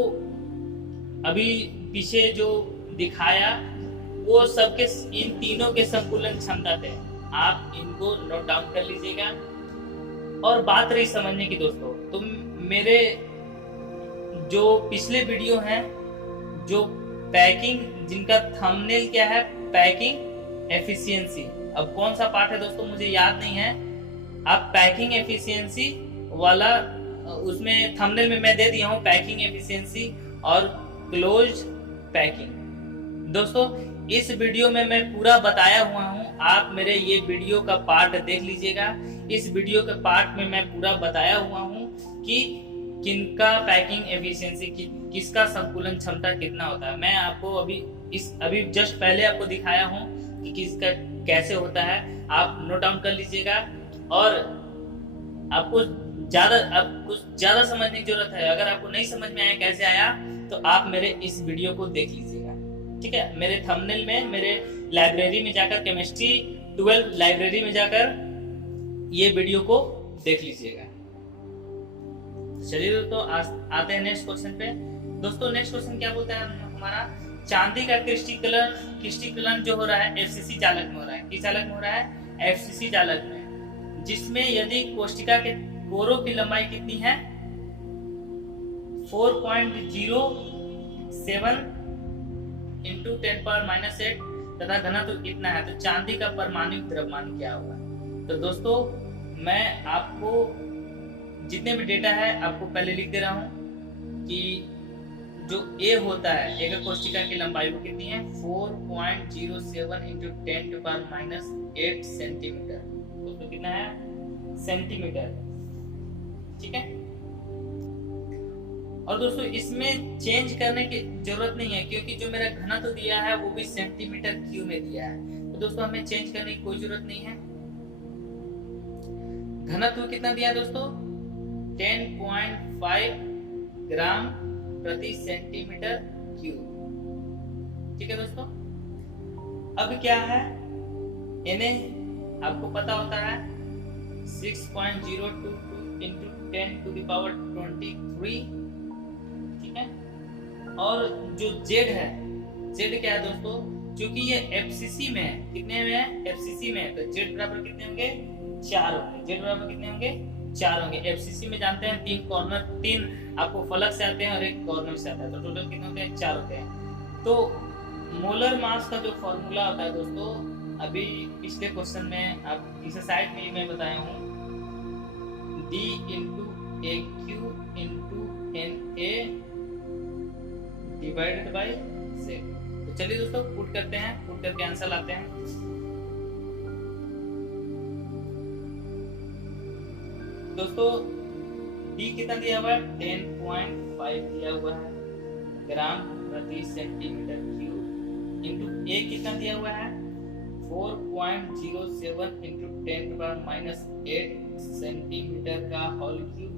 अभी पीछे जो दिखाया वो सबके इन तीनों के संकुलन क्षमता थे, आप इनको नोट डाउन कर लीजिएगा। और बात रही समझने की दोस्तों, तो मेरे जो पिछले वीडियो हैं जो पैकिंग, जिनका थंबनेल क्या है पैकिंग एफिशिएंसी, अब कौन सा पार्ट है दोस्तों मुझे याद नहीं है, आप पैकिंग एफिशिएंसी वाला उसमें थंबनेल में मैं दे दिया हूँ पैकिंग एफिशिएंसी और क्लोज पैकिंग। दोस्तों इस वीडियो में मैं पूरा बताया हुआ हूँ, आप मेरे ये वीडियो का पार्ट देख लीजिएगा। इस वीडियो के पार्ट में मैं पूरा बताया हुआ हूँ कि किनका पैकिंग एफिशिएंसी किसका संकुलन क्षमता कितना होता है। मैं आपको अभी जस्ट पहले आपको दिखाया हूँ कि किसका कैसे होता है, आप नोट डाउन कर लीजिएगा। और आपको ज्यादा समझने की जरूरत है, अगर आपको नहीं समझ में आया कैसे आया तो आप मेरे इस वीडियो को देख लीजिएगा। ठीक है, मेरे थंबनेल में मेरे लाइब्रेरी में जाकर केमिस्ट्री 12 लाइब्रेरी में जाकर ये वीडियो को देख लीजिएगा। चलिए दोस्तों आते हैं नेक्स्ट क्वेश्चन पे। दोस्तों नेक्स्ट क्वेश्चन क्या बोलता है हमारा, चांदी का क्रिस्टलीकरण जो हो रहा है एफसीसी चालक में हो रहा है, किस चालक में हो रहा है एफसीसी चालक में, जिसमें यदि कोशिका के कोरों की लंबाई कितनी है 4.07 इंटू 10⁻⁸ तथा घनत्व तो कितना है, तो चांदी का परमाणु द्रव्यमान क्या होगा। तो दोस्तों मैं आपको जितने भी डेटा है आपको पहले लिख दे रहा हूँ कि जो ए होता है एकक कोशिका की लंबाई वो कितनी है 4.07 इंटू 10⁻⁸ सेंटीमीटर, दोस्तों कितना है सेंटीमीटर। ठीक है, और दोस्तों इसमें चेंज करने की जरूरत नहीं है क्योंकि जो मेरा घनत्व दिया है वो भी सेंटीमीटर क्यूब में दिया है, तो दोस्तों हमें चेंज करने की कोई जरूरत नहीं है। घनत्व कितना दिया दोस्तों 10.5 ग्राम प्रति सेंटीमीटर क्यूब। ठीक है दोस्तों, अब क्या है Na आपको पता होता है 6.022 इंटू 10⁻23। ठीक है, और जो Z है, Z क्या है दोस्तों, क्योंकि ये FCC में है, कितने में है FCC में है, तो Z बराबर कितने होंगे 4 होंगे, Z बराबर कितने होंगे 4 होंगे। FCC में जानते हैं 3 कॉर्नर, 3 आपको फलक से आते हैं और 1 कॉर्नर से आता है, तो टोटल कितने होते हैं 4 होते हैं। तो मोलर मास का जो फॉर्मूला होता है दोस्तों, अभी पिछले क्वेश्चन में आप एक्सरसाइज में मैं बताया हूँ D into AQ into NA divided by Z। चलिए दोस्तों पुट करते हैं, पुट करके आंसर लाते हैं। दोस्तों डी कितना दिया हुआ है, 10.5 दिया हुआ है ग्राम प्रति सेंटीमीटर क्यूब, इंटू ए कितना दिया हुआ है, 4.07 इंटू 10⁻⁻8 सेंटीमीटर का होल क्यूब,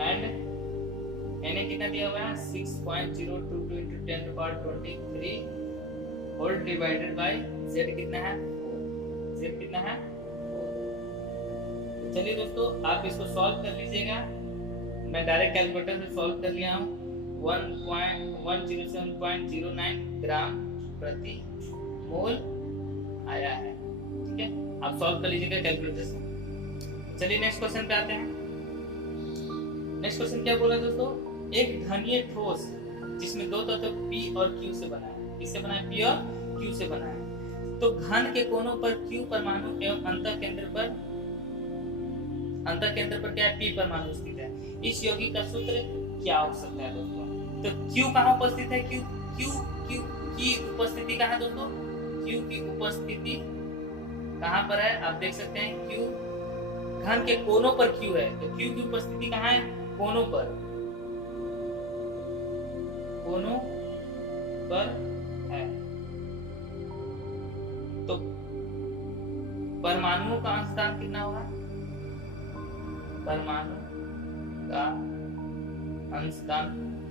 एंड एन कितना दिया हुआ है, 6.022 into 10⁻23 whole divided by Z कितना है, जेड कितना है। चलिए दोस्तों आप इसको सॉल्व कर लीजिएगा, मैं डायरेक्ट कैलकुलेटर से सॉल्व कर लिया हूँ। 1.107.09 ग्राम प्रति मोल आया है, ठीक है, आप सॉल्व कर लीजिएगा कैलकुलेटर से। चलिए नेक्स्ट क्वेश्चन पे आते हैं। नेक्स्ट क्वेश्चन क्या बोला दोस्तों, एक घनीय ठोस जिसमें दो तत्व P और Q से बना है, किससे बना है, P और Q से बना है, तो घन के कोनों पर Q परमाणु एवं अंतः केंद्र पर क्या है, P परमाणु स्थित है। इस यौगिक का सूत्र क्या हो सकता है दोस्तों, तो Q कहाँ उपस्थित है, Q की उपस्थिति कहाँ है दोस्तों, Q की उपस्थिति कहाँ पर है, आप देख सकते हैं Q घन के कोनों पर Q है, तो Q की उपस्थिति कहाँ है, कोनों पर है। तो परमाणुओं का अंशदान कितना होगा, परमाणु का अंशदान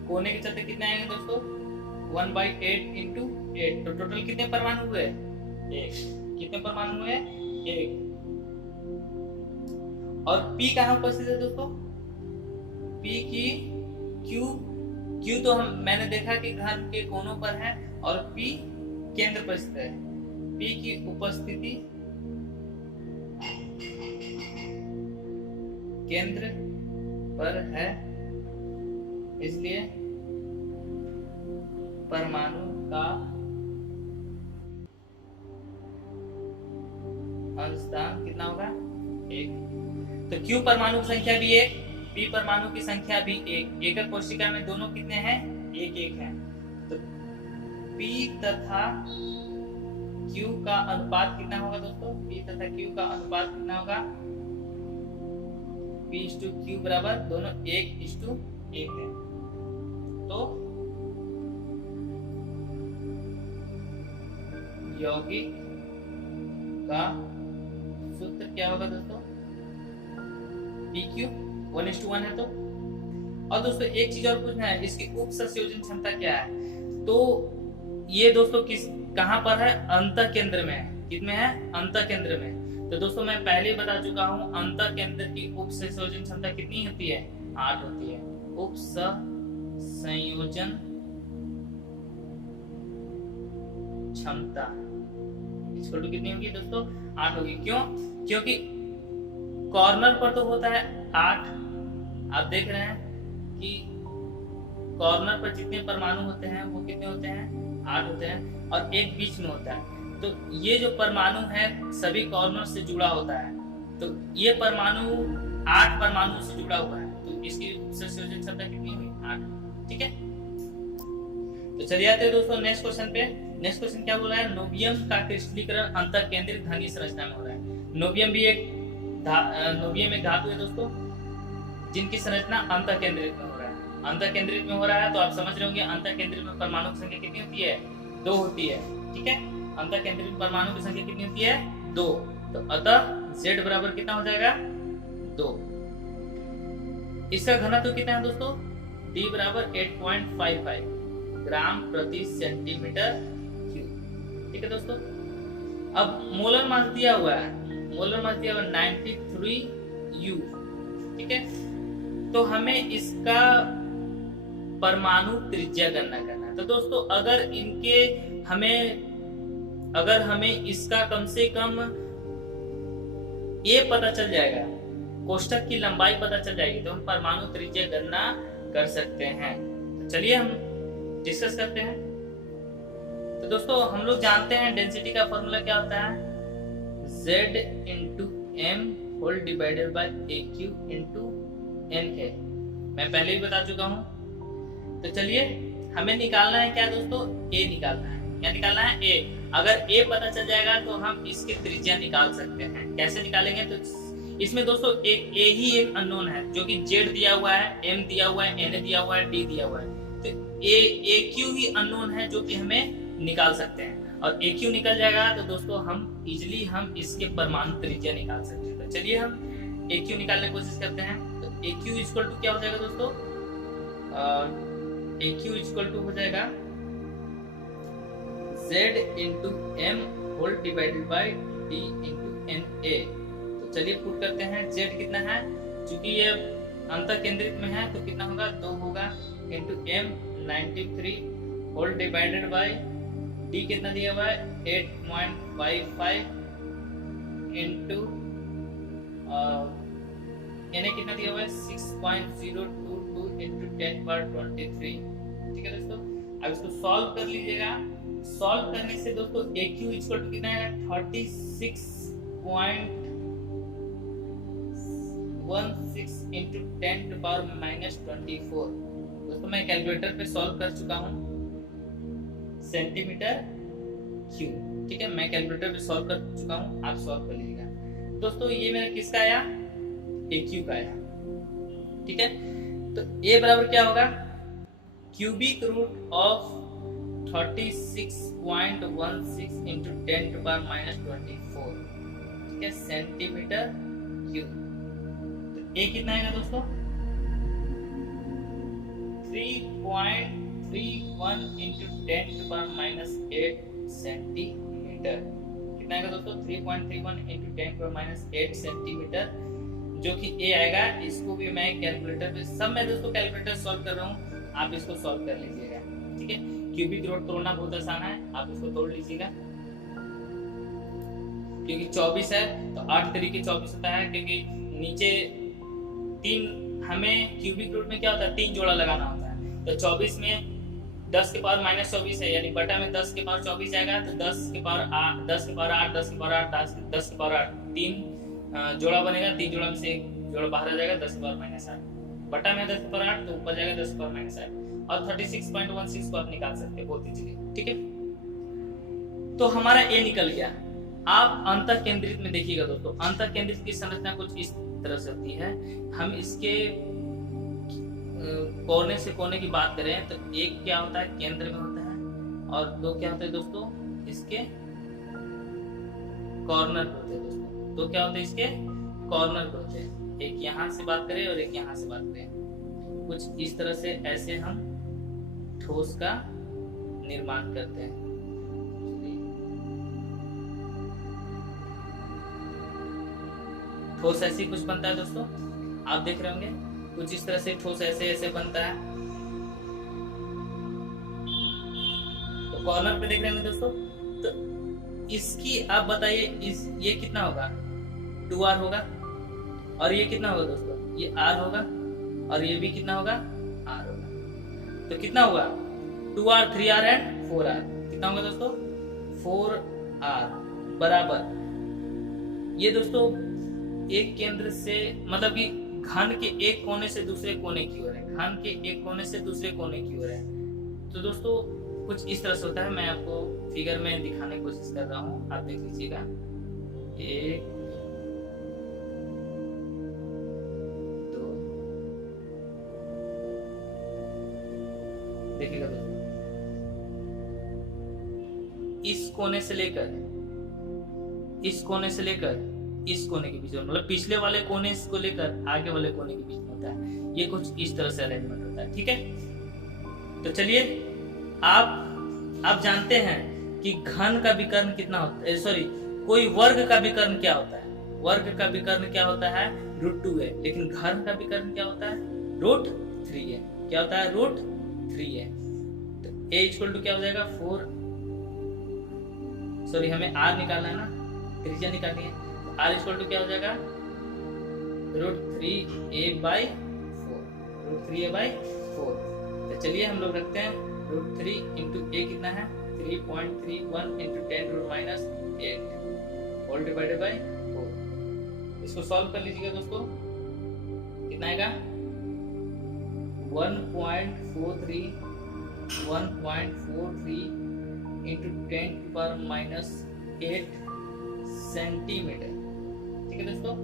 कोने के चलते कितने आएंगे दोस्तों, 1/8 इंटू 8, तो टोटल कितने परमाणु हुए, 1, कितने परमाणु हुए, 1। और P कहाँ उपस्थित है दोस्तों, P की Q तो मैंने देखा कि घन के कोनों पर है और P केंद्र पर स्थित है, P की उपस्थिति केंद्र पर है, इसलिए परमाणु का अंशदान कितना होगा, 1। तो Q परमाणु की संख्या भी 1, P परमाणु की संख्या भी 1, एकक कोशिका में दोनों कितने हैं, 1-1 हैं। तो P तथा Q का अनुपात कितना होगा दोस्तों, P तथा Q का अनुपात कितना होगा, P/Q बराबर दोनों 1:1 है। तो यौगिक का सूत्र क्या होगा दोस्तों, PQ 1:1 है। तो और दोस्तों एक चीज और पूछना है, इसकी उप संयोजन क्षमता क्या है, तो ये दोस्तों कहां पर है, अंतः केंद्र में है, किसमें है, अंतः केंद्र में। तो दोस्तों मैं पहले ही बता चुका हूं अंतः केंद्र की उप संयोजन क्षमता कितनी होती है, 8 होती है। उप संयोजन क्षमता इसको तो कितनी होगी दोस्तों, 8 होगी। क्यों, क्योंकि कॉर्नर पर तो होता है 8, आप देख रहे हैं कि कॉर्नर पर जितने परमाणु होते हैं वो कितने होते हैं, 8 होते हैं, और एक बीच में होता है। तो ये जो परमाणु है सभी कॉर्नर से जुड़ा होता है, तो ये परमाणु 8 परमाणु से जुड़ा हुआ है, तो इसकी संयोजन क्षमता कितनी हुई, 8, ठीक है। तो चलिए आते हैं दोस्तों नेक्स्ट क्वेश्चन पे। नेक्स्ट क्वेश्चन क्या बोला है, नोबियम का क्रिस्टलीकरण अंतः केंद्रित घनीय संरचना में हो रहा है। नोबियम भी एक धातु है दोस्तों जिनकी संरचना अंतः केंद्रित में हो रहा है। अंतः केंद्रित में हो रहा है तो आप समझ रहे होंगे अंतः केंद्रित में परमाणु की संख्या कितनी होती है, 2 होती है, ठीक है। अंतः केंद्रित में परमाणु की संख्या कितनी होती है, 2। तो अतः Z बराबर कितना हो जाएगा, 2। इसका घनत्व कितना है दोस्तों, D बराबर 8.55 ग्राम प्रति सेंटीमीटर क्यूब, ठीक है दोस्तों। अब मोलर मास दिया हुआ है, मोलर मास दिया हुआ 93 U, ठीक है। तो हमें इसका परमाणु त्रिज्या गणना करना है। तो दोस्तों अगर हमें इसका कम से कम ये पता चल जाएगा, कोष्ठक की लंबाई पता चल जाएगी, तो हम परमाणु त्रिज्या गणना कर सकते हैं। तो चलिए हम डिस्कस करते हैं। तो दोस्तों हम लोग जानते हैं डेंसिटी का फॉर्मूला क्या होता है, Z into M whole divided by AQ into NA, मैं पहले ही बता चुका हूं। तो चलिए हमें निकालना है क्या दोस्तों, ए निकालना है। क्या निकालना है, ए। अगर ए पता चल जाएगा तो हम इसकी त्रिज्या निकाल सकते हैं। कैसे निकालेंगे, तो इसमें दोस्तों एक ए ही एक अननोन है, जो कि जेड दिया हुआ है, एम दिया हुआ है, एन दिया हुआ है, डी दिया हुआ है। तो ए क्यू ही अननोन है जो कि हमें निकाल सकते हैं। और ए क्यू निकल जाएगा तो दोस्तों हम इजिली हम इसके परमाणु त्रिज्या निकाल सकते हैं। तो चलिए हम ए क्यू निकालने की कोशिश करते हैं। तो ए क्यू इक्वल टू क्या हो जाएगा दोस्तों, ए क्यू इक्वल टू हो जाएगा z into M whole divided by D into N A. तो चलिए पुट करते हैं। z कितना है, चूंकि ये अंतर केंद्रित में है तो कितना होगा, 2 होगा, into m 93 whole divided by D कितना दिया हुआ है 8.55 इंटू एन कितना दिया हुआ है 6.022 इंटू 10/23। ठीक है दोस्तों, अब इसको सॉल्व कर लीजिएगा। सॉल्व करने से दोस्तों ए क्यू इक्वल टू कितना है 36.16 इंटू 10⁻⁻24। दोस्तों मैं कैलकुलेटर पे सॉल्व कर चुका हूँ सेंटीमीटर क्यूब। ठीक है, मैं कैलकुलेटर पे सॉल्व कर चुका हूँ, आप सॉल्व कर लीजिएगा। दोस्तों ये मेरा किसका आया, ए क्यू का आया। ठीक है, तो ए बराबर क्या होगा, क्यूबिक रूट ऑफ 36.16 इंटू 10⁻⁻24। ठीक है, सेंटीमीटर क्यूब। तो ए कितना आएगा दोस्तों 3.31 इंटू 10⁻⁸ सेंटीमीटर। कितना आएगा दोस्तों 3.31 इंटू 10⁻⁸ सेंटीमीटर, जो कि ए आएगा। इसको भी मैं कैलकुलेटर पे, सब मैं दोस्तों कैलकुलेटर सॉल्व कर रहा हूँ, आप इसको सॉल्व कर लीजिएगा। ठीक है, क्यूबिक रूट तोड़ना बहुत आसान है, आप इसको तोड़ लीजिएगा। क्योंकि 24 है तो 8 तरीके 24 होता है, क्योंकि नीचे 3 हमें क्यूबिक रूट में क्या होता है 3 जोड़ा लगाना होता है। तो 24 में 10 के पावर -24 है, यानी बटा में 10 के पावर 24 आएगा। तो 10 के पावर 8 10 के पावर 8 10 के पावर 8 10 के पावर 8 3 जोड़ा बनेगा। 3 जोड़ा में से एक जोड़ा बाहर आ जाएगा 10 के पावर -8, बटा में 10 के पावर 8 तो ऊपर जाएगा 10 के पावर -8। और 36.16 को आप निकाल सकते हैं बहुत इजीली। ठीक है, तो हमारा ए निकल गया। आप अंतः केंद्रित में देखिएगा दोस्तों, अंतः केंद्रित की संरचना कुछ इस तरह से होती है। हम इसके कोने से कोने की बात करें तो एक क्या होता है केंद्र में होता है, और 2 क्या होते हैं दोस्तों इसके कॉर्नर पे होते हैं। दोस्तों 2 क्या होते हैं इसके कॉर्नर पे होते हैं। एक यहाँ से बात करें और एक यहाँ से बात करें, कुछ इस तरह से ऐसे हम ठोस का निर्माण करते हैं। ठोस ऐसी कुछ बनता है दोस्तों, आप देख रहे होंगे कुछ इस तरह से ठोस ऐसे ऐसे बनता है। तो कॉर्नर पे देख रहे होंगे दोस्तों, तो इसकी आप बताइए इस ये कितना होगा 2r होगा, और ये कितना होगा दोस्तों ये r होगा, और ये भी कितना होगा r होगा। तो कितना होगा 2r 3r एंड 4r। कितना होगा दोस्तों 4r बराबर, ये दोस्तों एक केंद्र से मतलब कि घन के एक कोने से दूसरे कोने की ओर है, घन के एक कोने से दूसरे कोने की ओर है। तो दोस्तों कुछ इस तरह से होता है, मैं आपको फिगर में दिखाने की कोशिश कर रहा हूँ, आप देख लीजिएगा। एक दो, देखिएगा दोस्तों इस कोने से लेकर इस कोने से लेकर इस कोने के बीच में, मतलब पिछले वाले कोने को लेकर आगे वाले कोने के बीच में होता है। ये कुछ इस तरह से अरेंजमेंट होता है। ठीक है, तो चलिए आप जानते हैं कि घन का विकर्ण कितना होता है, सॉरी कोई वर्ग का विकर्ण क्या होता है। वर्ग का विकर्ण क्या होता है √2 है, लेकिन घन का विकर्ण क्या होता है √3 है। क्या होता है √3 है। तो a इक्वल टू क्या हो जाएगा 4, सॉरी हमें r निकालना है ना, त्रिज्या निकालनी है। r इक्वल टू क्या हो जाएगा √3a/4, √3a/4। तो चलिए हम लोग रखते हैं √3 इंटू a कितना है 3.31 इंटू 10⁻⁸ होल डिवाइडेड बाई 4। इसको सॉल्व कर लीजिएगा दोस्तों, कितना आएगा 1.43 1.43 इंटू 10⁻⁸ सेंटीमीटर। ठीक है दोस्तों,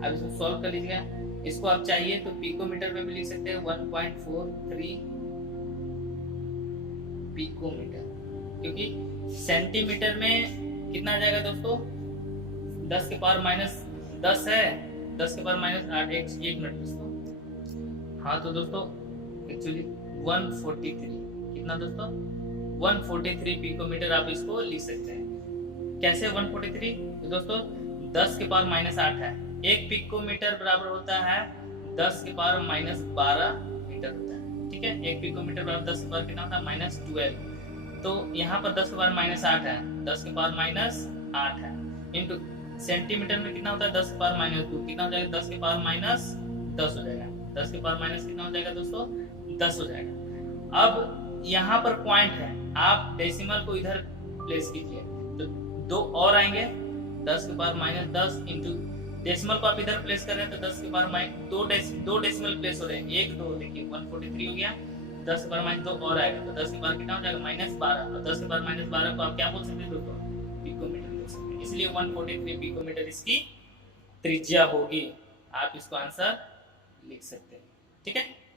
अब इसको सॉल्व कर लीजिएगा। इसको आप चाहिए तो पिकोमीटर में भी लिख सकते हैं 1.43 पिकोमीटर, क्योंकि सेंटीमीटर में कितना आ जाएगा दोस्तों, 10⁻−10 है, 10⁻−8। एक मिनट दोस्तों, हाँ तो दोस्तों एक्चुअली 143, कितना दोस्तों 143 पिकोमीटर आप इसको लिख सकते हैं। कैसे 143? तो दोस्तों 10⁻−8 है, एक पिकोमीटर बराबर होता है 10⁻12 मीटर होता है। ठीक है, एक पिकोमीटर बराबर 10 के पावर कितना होता है -12। तो यहाँ पर 10⁻−8 है, 10⁻−8 है इंटू सेंटीमीटर में कितना होता है 10⁻−2, कितना हो जाएगा 10⁻10 हो जाएगा। 10⁻- कितना हो जाएगा दोस्तों 10 हो जाएगा। अब यहाँ पर पॉइंट है, आप डेसिमल को इधर प्लेस कीजिए तो 2 और आएंगे, 10⁻10 इंटू डेसिमल को आप इधर प्लेस कर रहे हैं तो 10⁻2 डेसिमल प्लेस हो रहे हैं, 1 2 देखिए 143 हो गया, 10⁻2 और आएगा तो 10 के पावर कितना हो जाएगा -12, और 10 के पावर -12 को आप क्या बोल सकते हैं दोस्तों, पिकोमीटर बोल सकते हैं। इसलिए 143 पिकोमीटर इसकी त्रिज्या होगी। आप इसको आंसर लिख सकते हैं। ठीक है।